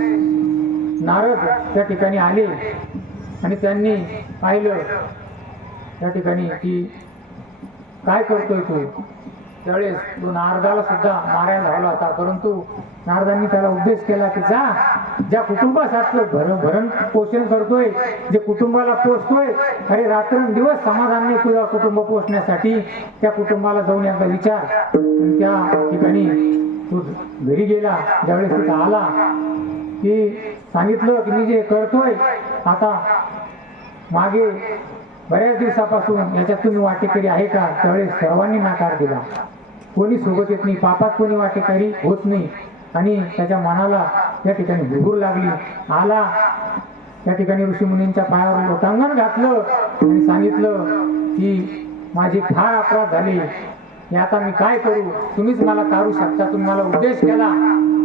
नारद त्या ठिकाणी आले आणि त्यांनी पाहिलं त्या ठिकाणी की काय करतोय तू, त्यावेळेस तो नारदाला सुद्धा मारायला झाला होता. परंतु नारदांनी त्याला उपदेश केला की जा, ज्या कुटुंबासाठी भरण पोषण करतोय, जे कुटुंबाला पोषतोय, अरे रात्रंदिवस समाधानाने तुझा कुटुंब पोषण्यासाठी त्या कुटुंबाला जाऊन एकदा विचार. त्या ठिकाणी तू घरी गेला. ज्यावेळेस तिथं आला की सांगितलं की मी जे करतोय आता मागे बऱ्याच दिवसापासून याच्यात तुम्ही वाटेकरी आहे का. त्यावेळेस सर्वांनी नाकार दिला. कोणी सोबत येत नाही. पापात कोणी वाटेकरी होत नाही. आणि त्याच्या मनाला त्या ठिकाणी भुगूर लागली. आला त्या ठिकाणी ऋषीमुनींच्या पायावर लोटांगण घातलं आणि सांगितलं की माझे फार अपराध झाले, हे आता मी काय करू, तुम्हीच मला तारू शकता. तुम्ही मला उपदेश केला,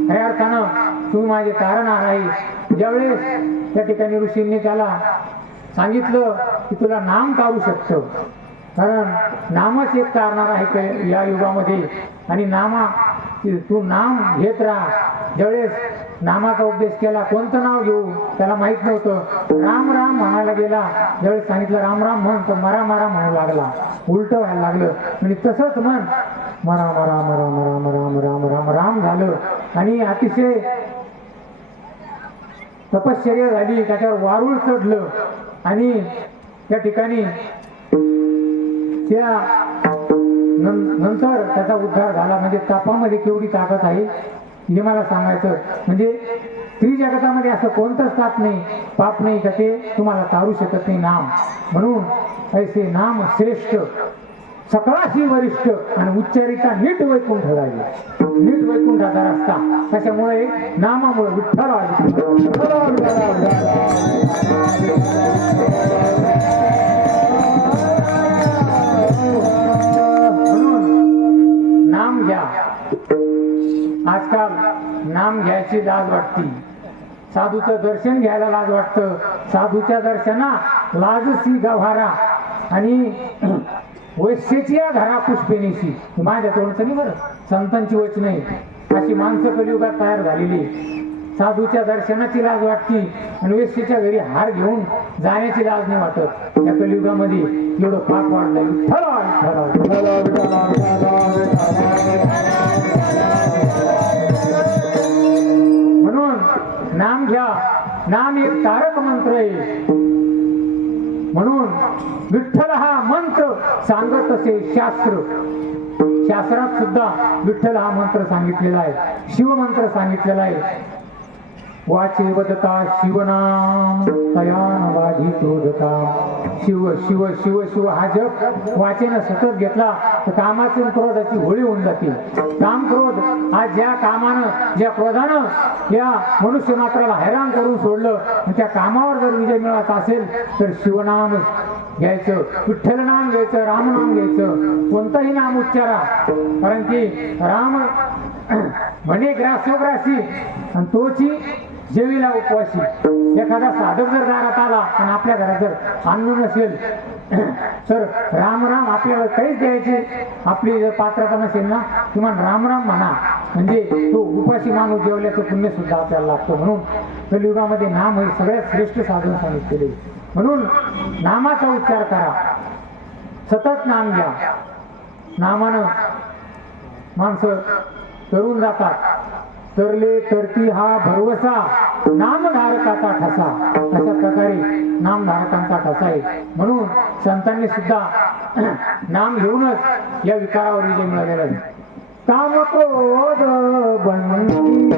खऱ्या अर्थानं तुम्ही माझे तारणार आहे. ज्यावेळेस त्या ठिकाणी ऋषींनी त्याला सांगितलं की तुला नाम तारू शकतं, कारण नामच एक तारणार आहे या युगामध्ये. आणि तू नाम घेत राहा. ज्यावेळेस नामाचा उपदेश केला, कोणतं नाव घेऊ त्याला माहित नव्हतं. राम राम म्हणायला गेला. ज्यावेळेस सांगितलं राम राम म्हण, तर मरा मरा म्हणू लागला. उलट व्हायला लागलं. म्हणजे तसंच म्हण, मरा मरा मरा मरा मरा राम राम राम झालं. आणि अतिशय तपश्चर्या झाली, त्याच्यावर वारूळ चढलं आणि त्या ठिकाणी त्या नंतर त्याचा उद्धार झाला. म्हणजे तपामध्ये केवढी ताकद आहे हे मला सांगायचं. म्हणजे त्रिजगतामध्ये असं कोणतंच पाप नाही का ते तुम्हाला तारू शकत नाही नाम. म्हणून ऐसे नाम श्रेष्ठ सकळाशी वरिष्ठ आणि उच्चारिता नीट वैकुंठ राहिले. नीट वैकुंठाचा रस्ता त्याच्यामुळे नामामुळे विठ्ठल म्हणून नाम घ्या. आजकाल नाम घ्यायची लाज वाटती. साधूचं दर्शन घ्यायला लाज वाटतं. साधूच्या दर्शना लाजसी गव्हारा आणि वैश्यची या घरा पुष्पेनीशी. माझ्या तोंडचं नाही बरं, संतांची वचन आहे. अशी माणसं कलियुगात तयार झालेली. साधूच्या दर्शनाची लाज वाटती आणि वैश्यच्या घरी हार घेऊन जाण्याची लाज नाही वाटत. या कलियुगामध्ये एवढं पाप वाढलंय. म्हणून नाम घ्या. नाम एक तारक मंत्र आहे. म्हणून विठ्ठल हा मंत्र सांगत असे शास्त्र. शास्त्रात सुद्धा विठ्ठल हा मंत्र सांगितलेला आहे. शिवमंत्र सांगितलेला आहे. वाचे वदता शिवनाम तयान वाधी क्रोधता. शिव शिव शिव शिव हा जप वाचेनं सतत घेतला तर कामाची क्रोधाची होळी होऊन जाते. काम क्रोध आज ज्या कामानं ज्या क्रोधानं या मनुष्य मात्राला हैराण करून सोडलं, त्या कामावर जर विजय मिळवायचा असेल तर शिवनाम घ्यायचं, विठ्ठल नाम घ्यायचं, रामनाम घ्यायचं. कोणतंही नाम उच्चारा. कारण की राम म्हणे ग्रासोग्रासी आणि तोची जेवीला उपवासी. एखादा साधक जर दारात आला आणि आपल्या घरात जर अन्न नसेल तर राम राम आपल्याला काहीच द्यायचे आपली जर पात्रता नसेल ना, किमान राम राम म्हणा. म्हणजे तो उपाशी माणूस जेवल्याचं पुण्य सुद्धा आपल्याला लागतं. म्हणून कलियुगामध्ये नाम हे सगळ्यात श्रेष्ठ साधन सांगितलेले. म्हणून नामाचा उच्चार करा. सतत नाम घ्या. नामानं माणसं तरून जातात. तरले तरती हा भरवसा नामधारकाचा ठसा. अशा प्रकारे नामधारकांचा ठसा आहे. म्हणून संतांनी सुद्धा नाम घेऊनच या विकारावर विजय मिळवलेला आहे. काम क्रोध बंदी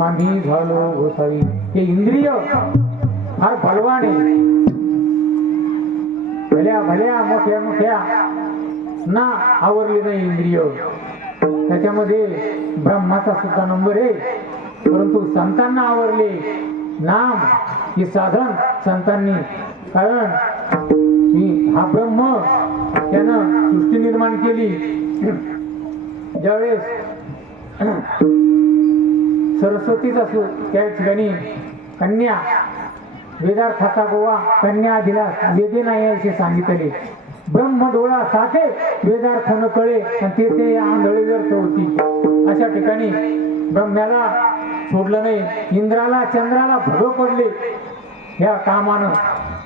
आम्ही झालो गोसावी. हे इंद्रिय फार बलवान आहे. भल्या भल्या मोठ्या मोठ्या ना आवरले नाही इंद्रिय. त्याच्यामध्ये ब्रह्माचा सुद्धा नंबर आहे. परंतु संतांना आवरले नाम हे साधन संतांनी. कारण हा ब्रह्म त्यानं सृष्टी निर्माण केली. ज्यावेळेस सरस्वतीच असो त्या ठिकाणी कन्या वेदार्थाचा गोवा कन्या दिला वेदे नाही असे सांगितले. ब्रह्म डोळा साथे वेदार्थ न कळे आणि ते आंधळे व्यर्थ होती. अशा ठिकाणी ब्रह्म्याला सोडलं नाही. इंद्राला चंद्राला भग पडले या कामानं.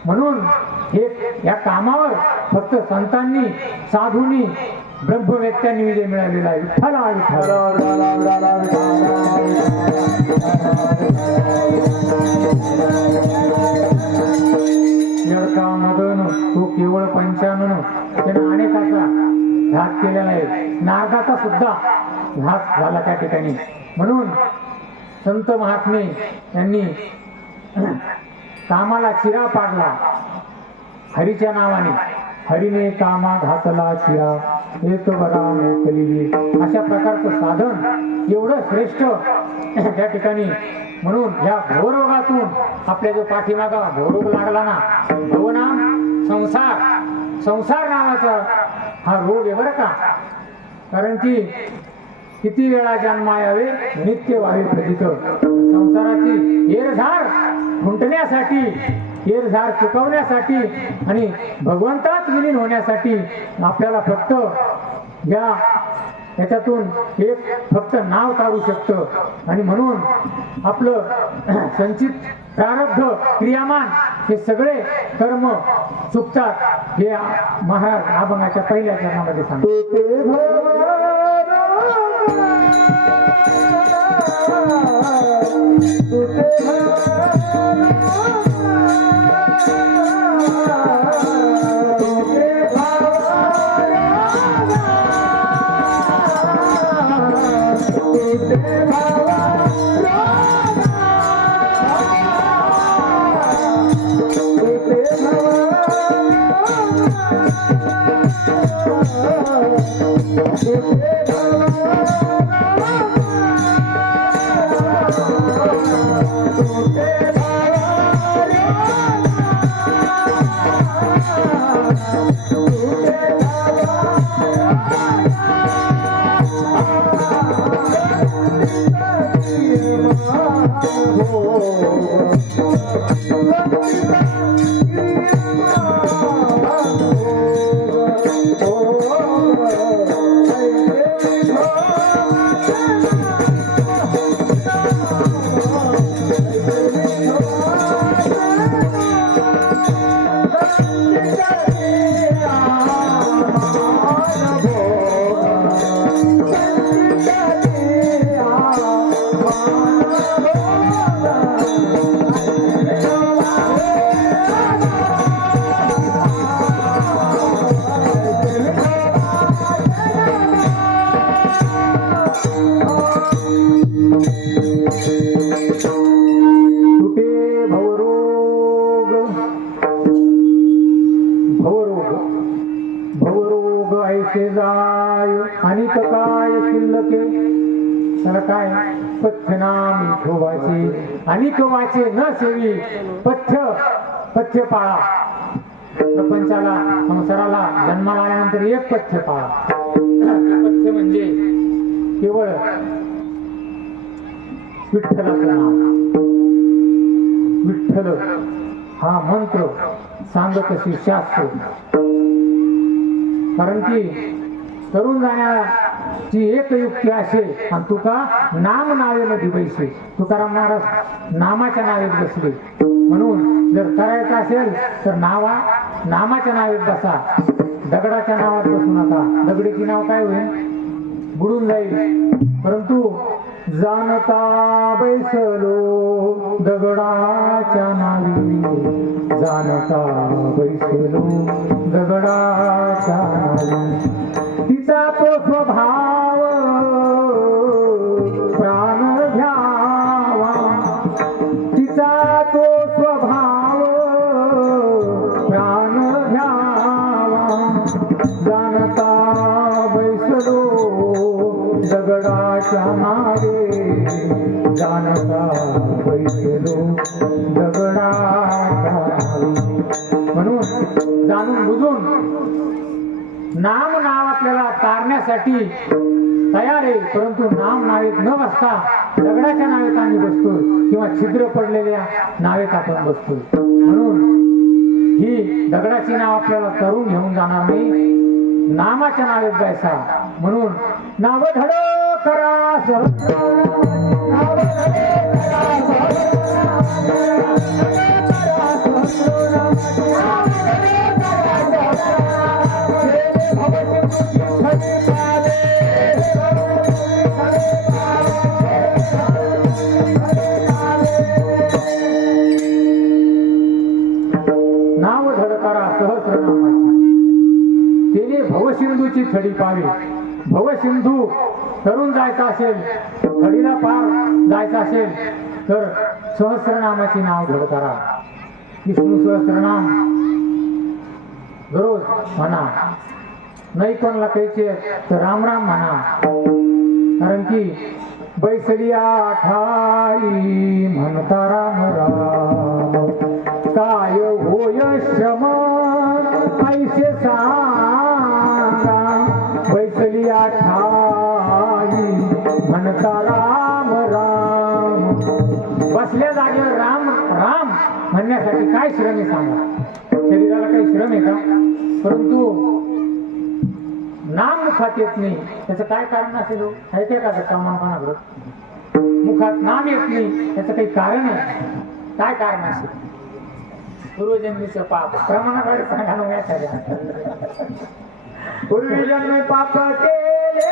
म्हणून हे या कामावर फक्त संतांनी साधूंनी ब्रह्मवेत्यांनी विजय मिळालेला आहे. तो केवळ पंचानन त्यानं अनेकाचा घात केलेला आहे, नारदाचा सुद्धा घात झाला त्या ठिकाणी. म्हणून संत महात्मे यांनी कामाला चिरा पाडला हरीच्या नावाने. हरीने कामा घातला चिरा एक बरा मोकली, अशा प्रकारचं साधन एवढं श्रेष्ठ त्या ठिकाणी. म्हणून ह्या भवरोगातून आपल्या जो पाठीमागा भवरोग लागला ना, भवनाम संसार नावाचा हा रोग आहे बरं का. कारण की किती वेळा जन्मा यावे नित्य व्हावे प्रथित. संसाराची हेरझार खुंटण्यासाठी, हेरझार चुकवण्यासाठी आणि भगवंतात विलीन होण्यासाठी आपल्याला फक्त याच्यातून एक फक्त नाव काढू शकतं. आणि म्हणून आपलं संचित प्रारब्ध क्रियामान हे सगळे कर्म चुकतात. हे महाराज अभंगाच्या पहिल्या चरणामध्ये सांगतात. अनिक वाचे न सेवी पथ्य पाळा. प्रपंचाला संसाराला जन्माला आल्यानंतर एक पथ्य पाळा. पथ्य म्हणजे केवळ विठ्ठलाचं नाव. विठ्ठल हा मंत्र सांगत अशी शास्त्र. कारण की तरुण जाण्याची एक युक्ती असे आणि तुका नाम नावे न दिवैसे. तुकाराम महाराज नामाच्या नावेत बसले. म्हणून जर करायचं असेल तर नामाच्या नावेत बसा, दगडाच्या नावात बसू नका. दगडीची नाव काय होईल? बुडून जाईल. परंतु जानता बैसलो दगडाच्या नावी, जानता बैसलो दगडाच्या नावी. तिचा तो स्वभाव प्राण घ्यावा, तिचा तो स्वभाव प्राण घ्यावा. जानता बैसलो दगडाच्या नावे, जानता बैसलो दगडाच्या नावे. म्हणून जाणून बुजून नाम आपल्याला तारण्यासाठी तयार आहे. परंतु नाम नावेत न बसता दगडाच्या नावेत आम्ही बसतो किंवा छिद्र पडलेल्या नावेत आपण बसतो. म्हणून ही दगडाची नाव आपल्याला तरुण घेऊन जाणार नाही. नामाच्या नावेत जायचा. म्हणून नाव धड करा नाव धडकारा सहस्रनामाची. तेने भवसिंधूची थडी पावी. भवसिंधू तरुण जायचा असेल, थडीला पार जायचं असेल तर सहस्रनामाची नाव धडकारा. विष्णू सहस्रनाम दररोज म्हणा. नाही कोणाला कायचे तर राम राम म्हणा. कारण की बैसलिया ठाई म्हणता राम राम. काय होय श्रम ऐसे सांगा. बैसलिया ठाई म्हणता राम राम. बसल्या जागेवर राम राम म्हणण्यासाठी काय श्रम आहे सांगा. शरीराला काही श्रम आहे का. परंतु नाम मुखात येत नाही त्याचं काय कारण असेल. ऐकते का कामापणाकडे मुखात नाम येत नाही त्याचं काही कारण आहे. काय कारण असेल. पूर्वजन्मीचं पाप प्रमाणाकडे सांगा ना. पूर्वजन्मी पाप केले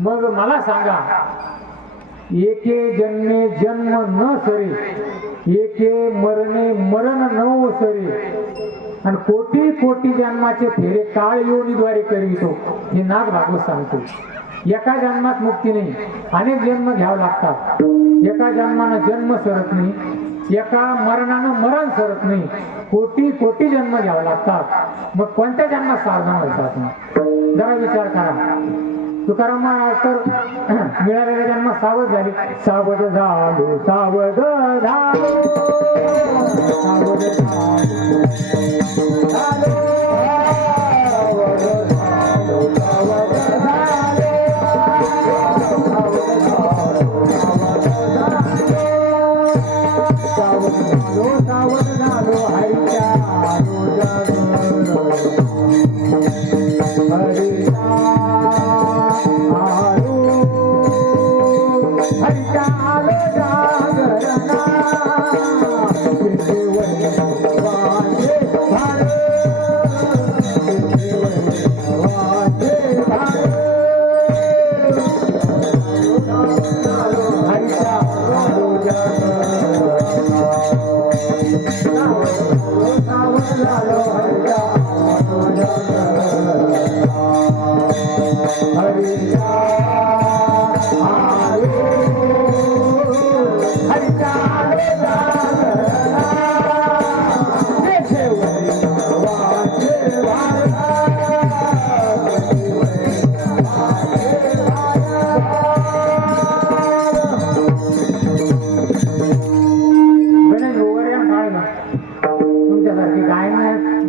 मग मला सांगा. एके जन्मे जन्म न सरे, एके मरणे मरण न सरे, आणि कोटी कोटी जन्माचे फेरे काळ योनीद्वारे करीतो. हे नाग भागवत सांगतो. एका जन्मात मुक्ती नाही, अनेक जन्म घ्यावे लागतात. एका जन्मानं जन्म सरत नाही, एका मरणानं मरण सरत नाही. कोटी कोटी जन्म घ्यावे लागतात. मग कोणत्या जन्मात सावधान व्हायचं. जरा विचार करा. तुकाराम महाराज तर मिळालेल्या जन्म सावध झाले. सावध झालो सावध झालो सावध झालो सावध झालो हरिच्या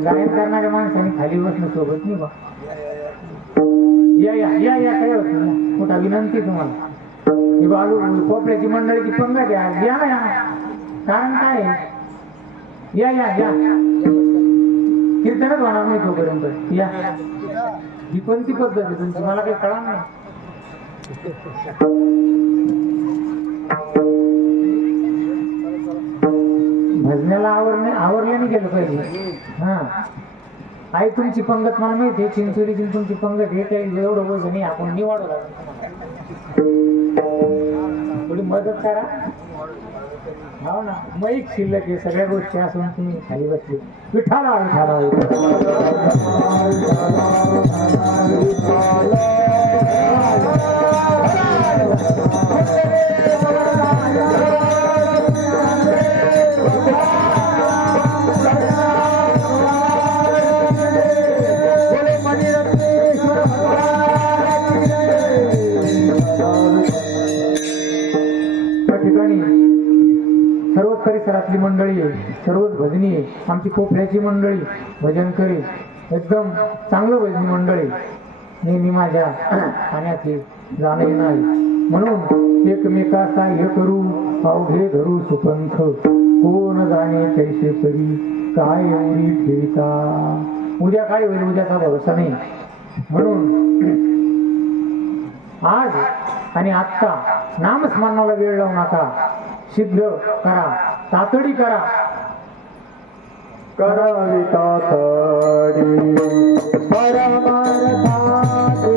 गायन करणाऱ्या माणसाने खाली बसणं सोबत नाही बा. या या या या काय होत मोठा विनंती तुम्हाला. हे बालू कोपऱ्याची मंडळीची पंगत आहे. या ना या. कारण काय या या या कीर्तनच होणार नाही तोपर्यंत. या ही कोणती पद्धत आहे तुमची मला काही कळणार नाही. भजनाला आवरल्याने गेलं पाहिजे. हा आई तुमची पंगत मला माहिती आहे. चिंचोलीची तुमची पंगत हे काही एवढं वजन नाही. आपण निवाडू लागलो. थोडी मदत करा. हो ना. मग एक शिल्लक आहे. सगळ्या गोष्टी असून तुम्ही खाली बसली. विठाला विठाला बोले मणिरत्नेश्वर भगवान की जय. परिसरातली मंडळी आहे, सर्वच भजनी आहे, आमची कोपऱ्याची मंडळी भजन करे, एकदम चांगलं भजनी मंडळी नेहमी माझ्या पाण्यात जाणे नाही. म्हणून एकमेका सहाय्य करू अवघे धरू सुपंथ, कोण जाणे कैसे परी काय एवढी फिरता. उद्या काय होईल उद्याचा भरोसा नाही. म्हणून आज आणि आत्ता नामस्मरणाला वेळ लावू नका, सिद्ध करा, तातडी करा. करावी तातडी परमार्थाची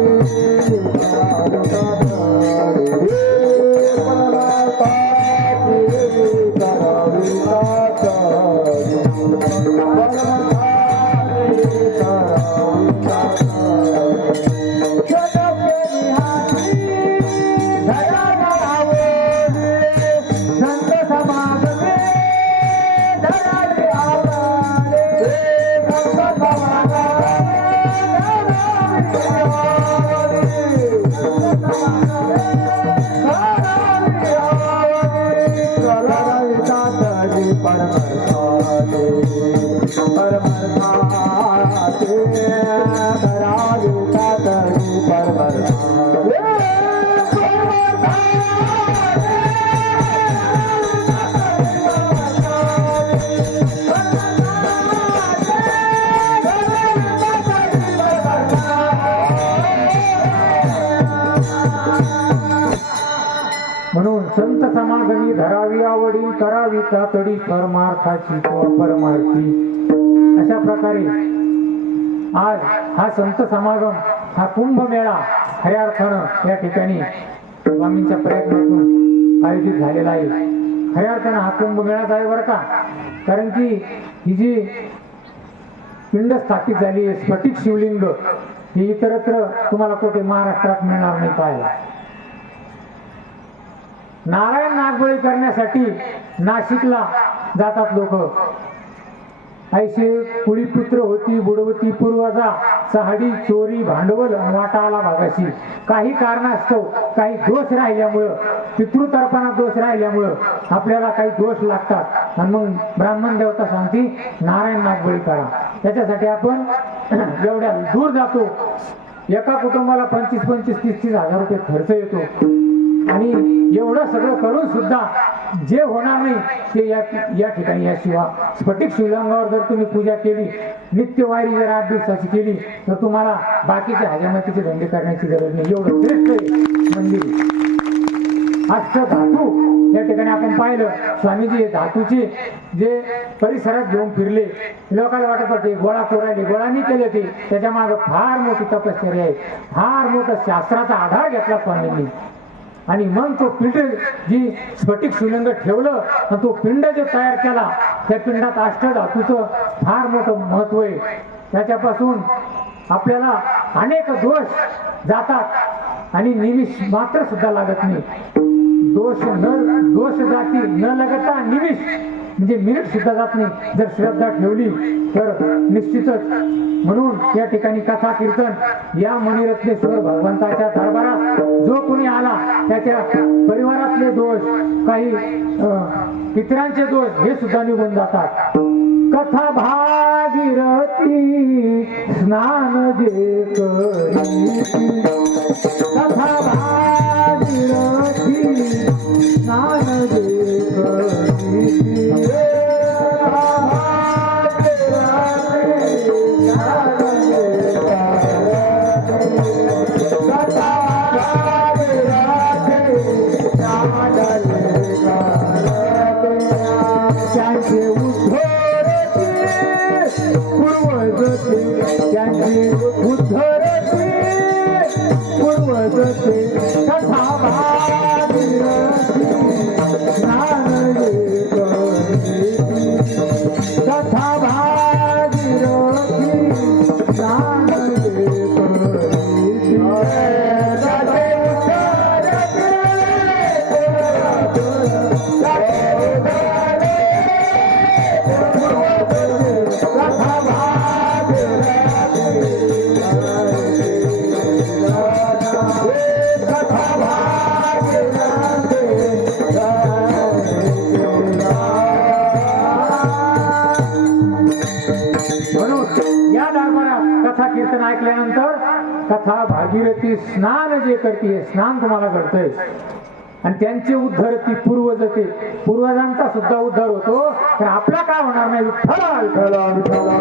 म्हणून संत समागमी धरावी आवडी करावी तातडी परमार्थाची किंवा परमार्थी. अशा प्रकारे आज हा संत समागम, हा कुंभमेळा खऱ्या अर्थानं या ठिकाणी स्वामींच्या प्रयत्नातून आयोजित झालेला आहे. खऱ्या अर्थानं हा कुंभमेळाच आहे बरं का. कारण की ही जी पिंड स्थापित झाली आहे, स्फटिक शिवलिंग, हे इतरत्र तुम्हाला कुठे महाराष्ट्रात मिळणार नाही पाहायला. नारायण नागबळी करण्यासाठी नाशिकला जातात लोक. ऐसे कुळी पुत्र होती बुडवती पूर्वजा, चहाडी चोरी भांडवल वाटाला भागाशी. काही कारणास्तव काही दोष राहिल्यामुळं, पितृतर्पणात दोष राहिल्यामुळं आपल्याला काही दोष लागतात आणि मग ब्राह्मण देवता सांगते नारायण नागबळी करा. त्याच्यासाठी आपण एवढ्या दूर जातो. एका कुटुंबाला 25-30 हजार रुपये खर्च येतो आणि एवढं सगळं करून सुद्धा जे होणार नाही ते या ठिकाणी या स्फटिक शिवलिंगावर जर तुम्ही पूजा केली, नित्यवारी जर 8 दिवसाची केली, तर तुम्हाला बाकीच्या हजामतीचे धंदे करण्याची गरज नाही. एवढं श्रेष्ठ आहे मंदिर. अष्टधातू या ठिकाणी आपण पाहिलं. स्वामीजी धातूचे जे परिसरात घेऊन फिरले, लोकांना वाटत होते गोळा कोरायले, गोळा नाही केले ते. त्याच्या मागे फार मोठी तपश्चर्या आहे, फार मोठा शास्त्राचा आधार घेतला स्वामींनी. आणि मग तो पिंड जी स्फटिक शिवलिंग ठेवलं आणि तो पिंड जो तयार केला, त्या पिंडात अष्टधातूचं फार मोठं महत्व आहे. त्याच्यापासून आपल्याला अनेक दोष जातात आणि निमिष मात्र सुद्धा लागत नाही. दोष जाती न लगता निमिष म्हणजे मिनिट सुद्धा जात नाही जर श्रद्धा ठेवली तर निश्चितच. म्हणून या ठिकाणी कथा कीर्तन या मणिरत्नेश्वर भगवंताच्या दरबारात जो कोणी आला त्याच्या परिवारातले दोष, काही पितरांचे दोष हे सुद्धा निघून जातात. कथा भागीरथी स्नान जे करी, कथा भागीरथी स्नान जे करी. तथा भागीरथी स्नान जे करते स्नान तुम्हाला घडतंय आणि त्यांचे उद्धार ती पूर्वजते पूर्वजांचा सुद्धा उद्धार होतो तर आपला काय होणार नाही विठ्ठल विठ्ठला विठ्ठला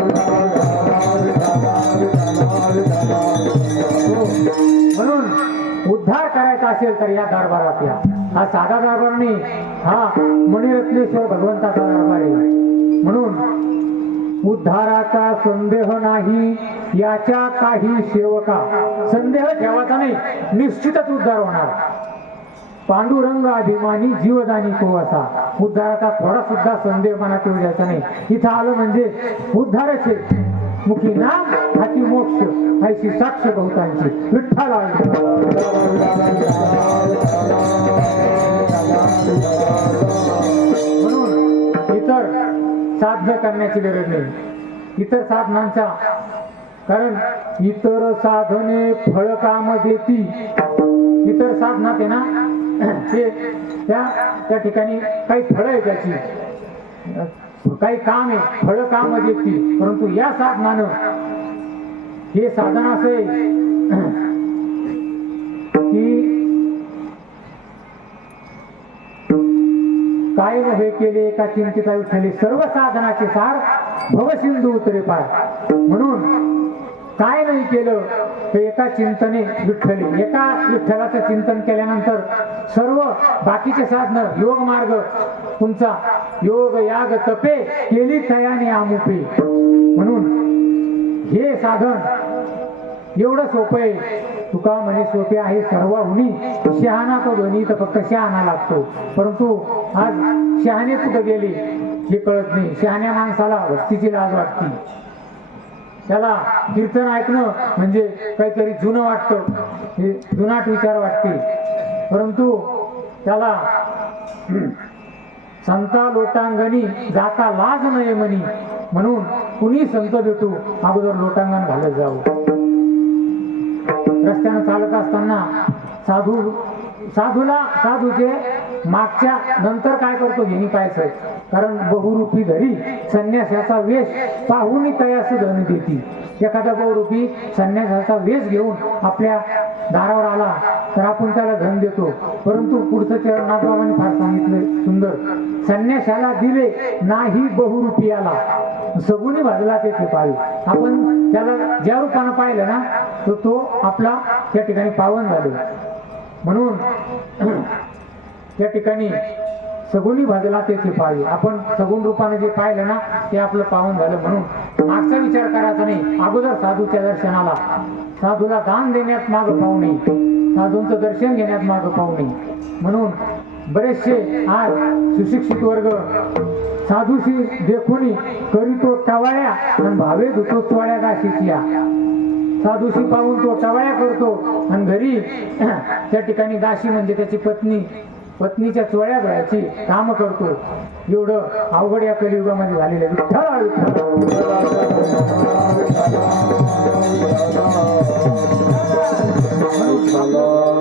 म्हणून उद्धार करायचा असेल तर या दरबारात या हा साधा दरबार नाही हा मणिरत्नेश्वर भगवंताचा दरबार आहे म्हणून उद्धाराचा संदेह नाही याच्या काही सेवका संदेह ठेवायचा नाही निश्चितच उद्धार होणार पांडुरंग अभिमानी जीवदानी तो असा उद्धाराचा थोडा सुद्धा संदेह मनात येऊ द्यायचा नाही इथं आलं म्हणजे उद्धाराचे मुखी नाम हाती मोक्ष ऐशी साक्ष बहुतांची विठ्ठला म्हणून इतर साधना करण्याची गरज नाही इतर साधनांचा कारण इतर साधने फळ काम देती इतर साधनात आहे ना ते त्या ठिकाणी काही फळ आहे त्याची काही काम आहे फळ काम देती परंतु या साधनानं हे साधन असे की काय हे केले एका चिंतिता विठ्ठली सर्व साधनाचे सार भवसिंधू उतरे पार म्हणून काय नाही केलं ते एका चिंतने विठ्ठली एका विठ्ठलाचं चिंतन केल्यानंतर सर्व बाकीचे साधन योग मार्ग तुमचा योग याग तपे केली तयाने आमुपे म्हणून हे साधन एवढं सोपं आहे तुका म्हणे सोपे आहे सर्वहुनी शहाणा तो ध्वनी तर फक्त शहाणा लागतो परंतु आज शहाणे कुठं गेले हे कळत नाही शहाण्या माणसाला भक्तीची लाज वाटते त्याला कीर्तन ऐकणं म्हणजे काहीतरी जुनं वाटतं हे जुनाट विचार वाटते परंतु त्याला संता लोटांगणी जाता लाज नये म्हणी म्हणून कुणी संत भेटू अगोदर लोटांगण घालत जाऊ रस्त्यानं चालत असताना साधूचे मागच्या नंतर काय करतो घेणी पाहायचं कारण बहुरूपी धरी संन्यासाचा वेश पाहून तयास धन देती एखादा बहुरूपी संन्यासाचा वेश घेऊन आपल्या दारावर आला तर आपण त्याला धन देतो परंतु पुढचं चरणाप्रमाणे फार सांगितलं सुंदर संन्यासाला दिले नाही बहुरूपी आला सगुनी भाजला ते पाहिजे आपण त्याला ज्या रूपानं पाहिलं ना तो आपला त्या ठिकाणी पावन झाले म्हणून त्या ठिकाणी सगुनी भाजला ते पाहिजे आपण सगुण रूपाने जे पाहिलं ना ते आपलं पावन झालं म्हणून मागचा विचार करायचा नाही अगोदर साधूच्या दर्शनाला साधूला दान देण्यात मागं पाहू नये साधूंचं दर्शन घेण्यात मागं पाहू नये म्हणून बरेचसे आज सुशिक्षित वर्ग साधूशी देखुनी करीतो टवाळ्या आणि भावे धुतो चोळ्या दाशीची साधूशी पाहून तो टवाळ्या करतो आणि घरी त्या ठिकाणी दाशी म्हणजे त्याची पत्नीच्या चोळ्या धुवायची काम करतो एवढं अवघड या कलियुगामध्ये झालेलं विठ्ठल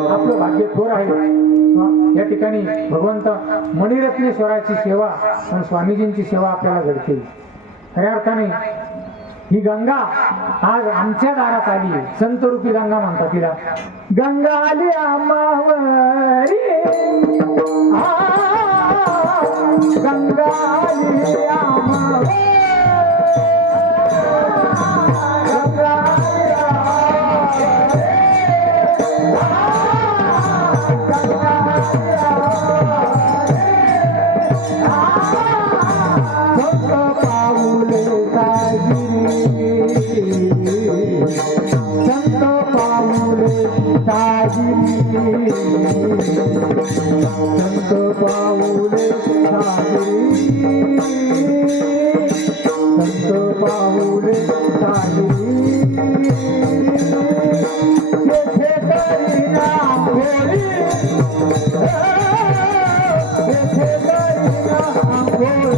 आपलं भाग्य थोर आहे या ठिकाणी भगवंत मणिरत्नेश्वराची सेवा आणि स्वामीजींची सेवा आपल्याला घडते खऱ्या अर्थाने ही गंगा आज आमच्या दारात आली संत रूपी गंगा म्हणतात तिला गंगा आली आमावरी गंगा आली आमावरी गंगा संत पाऊले साजिरी संत पाऊले साजिरी संत पाऊले साजिरी तेथे तरी नाम होई तेथे तरी नाम होई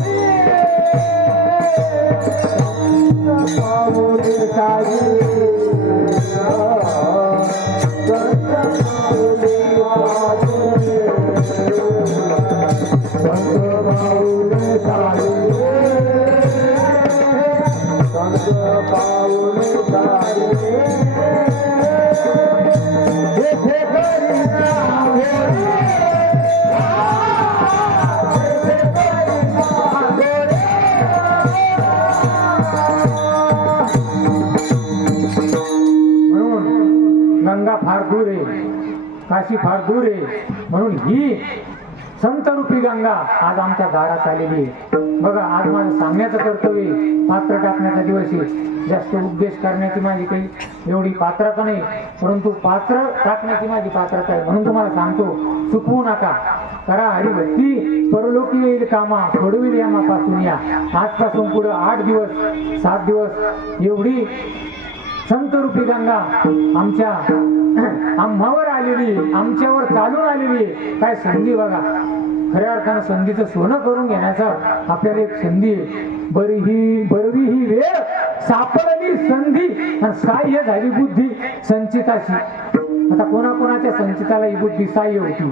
पाऊले साजिरी पाऊले काशी फार दूर आहे. म्हणून ही संतरूपी गंगा आज आमच्या दारात आलेली आहे. बघा, आज माझं सांगण्याचं कर्तव्य आहे. पात्र टाकण्याचा दिवस आहे. जास्त उपदेश करण्याची माझी काही एवढी पात्रता नाही, परंतु पात्र टाकण्याची माझी पात्रता आहे. म्हणून तुम्हाला सांगतो, चुकवू नका, करा हरिभक्ती, परलोकी येईल कामा, सोडविल यामापासून या. आजपासून पुढे 8 दिवस 7 दिवस एवढी संतरूपी गंगा आमच्या आम्हावर आलेली, आमच्यावर चालून आलेली आहे. काय संधी बघा, खऱ्या अर्थानं संधीचं सोनं करून घेण्याचा आपल्याला एक संधी आहे. बरवी ही वेळ सापडली संधी आणि सहाय्य झाली बुद्धी संचिताची. आता कोणाकोणाच्या संचिताला ही बुद्धी सहाय्य होती,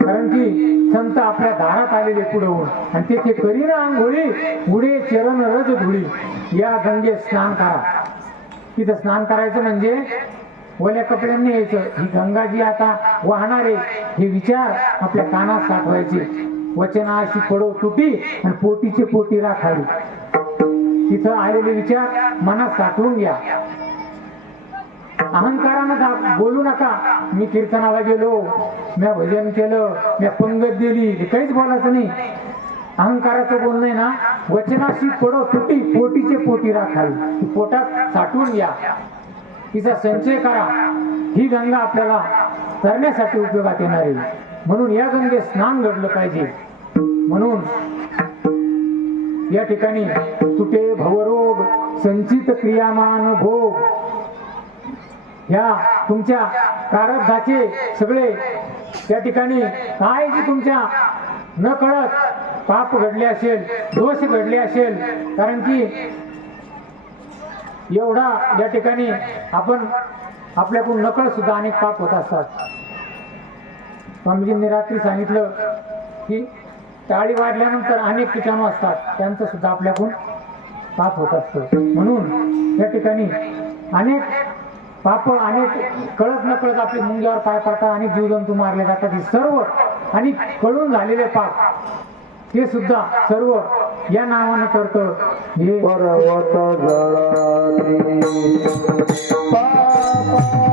कारण की संत आपल्या दारात आलेले पुढे होऊन, आणि ते करीना आंघोळी उडे चरण रज धुळी. या गंगेत स्नान करा. तिथं स्नान करायचं म्हणजे ओल्या कपड्यांनी यायचं. ही गंगा जी आता वाहणार आहे, हे विचार आपल्या कानात साठवायचे. वचना अशी पडो तुटी आणि पोटीचे पोटी राखावी. तिथं आलेले विचार मनात साठवून घ्या. अहंकारानं बोलू नका. मी कीर्तनाला गेलो, मी भजन केलं, मी पंगत दिली, हे काहीच बोलायचं नाही. अहंकाराचं बोलणं आहे ना, वचनाशी पडो तुटी पोटीचे पोटी राखावी. पोटात साठवून घ्या, तिचा संचय करा. ही गंगा आपल्याला करण्यासाठी उपयोगात येणार आहे. म्हणून या गंगेत स्नान घडलं पाहिजे. म्हणून या ठिकाणी तुटे भवरोग संचित क्रियामान भोग, ह्या तुमच्या प्रारब्धाचे सगळे या ठिकाणी काय जे तुमच्या न कळत पाप घडले असेल, दोष घडले असेल, कारण की एवढा या ठिकाणी आपण आपल्याकडून नकळत सुद्धा अनेक पाप होत असतात. स्वामीजींनी रात्री सांगितलं की टाळी वाढल्यानंतर अनेक कीटाणू असतात, त्यांचं सुद्धा आपल्याकडून पाप होत असतं. म्हणून या ठिकाणी अनेक पाप, अनेक कळत नकळत आपले मुंग्यावर पाय पडतात, अनेक जीवजंतू मारले जातात. हे सर्व आणि कळून झालेले पाप ते सुद्धा सर्व या नावानं करतं. हे पर्वत जळती पापाचे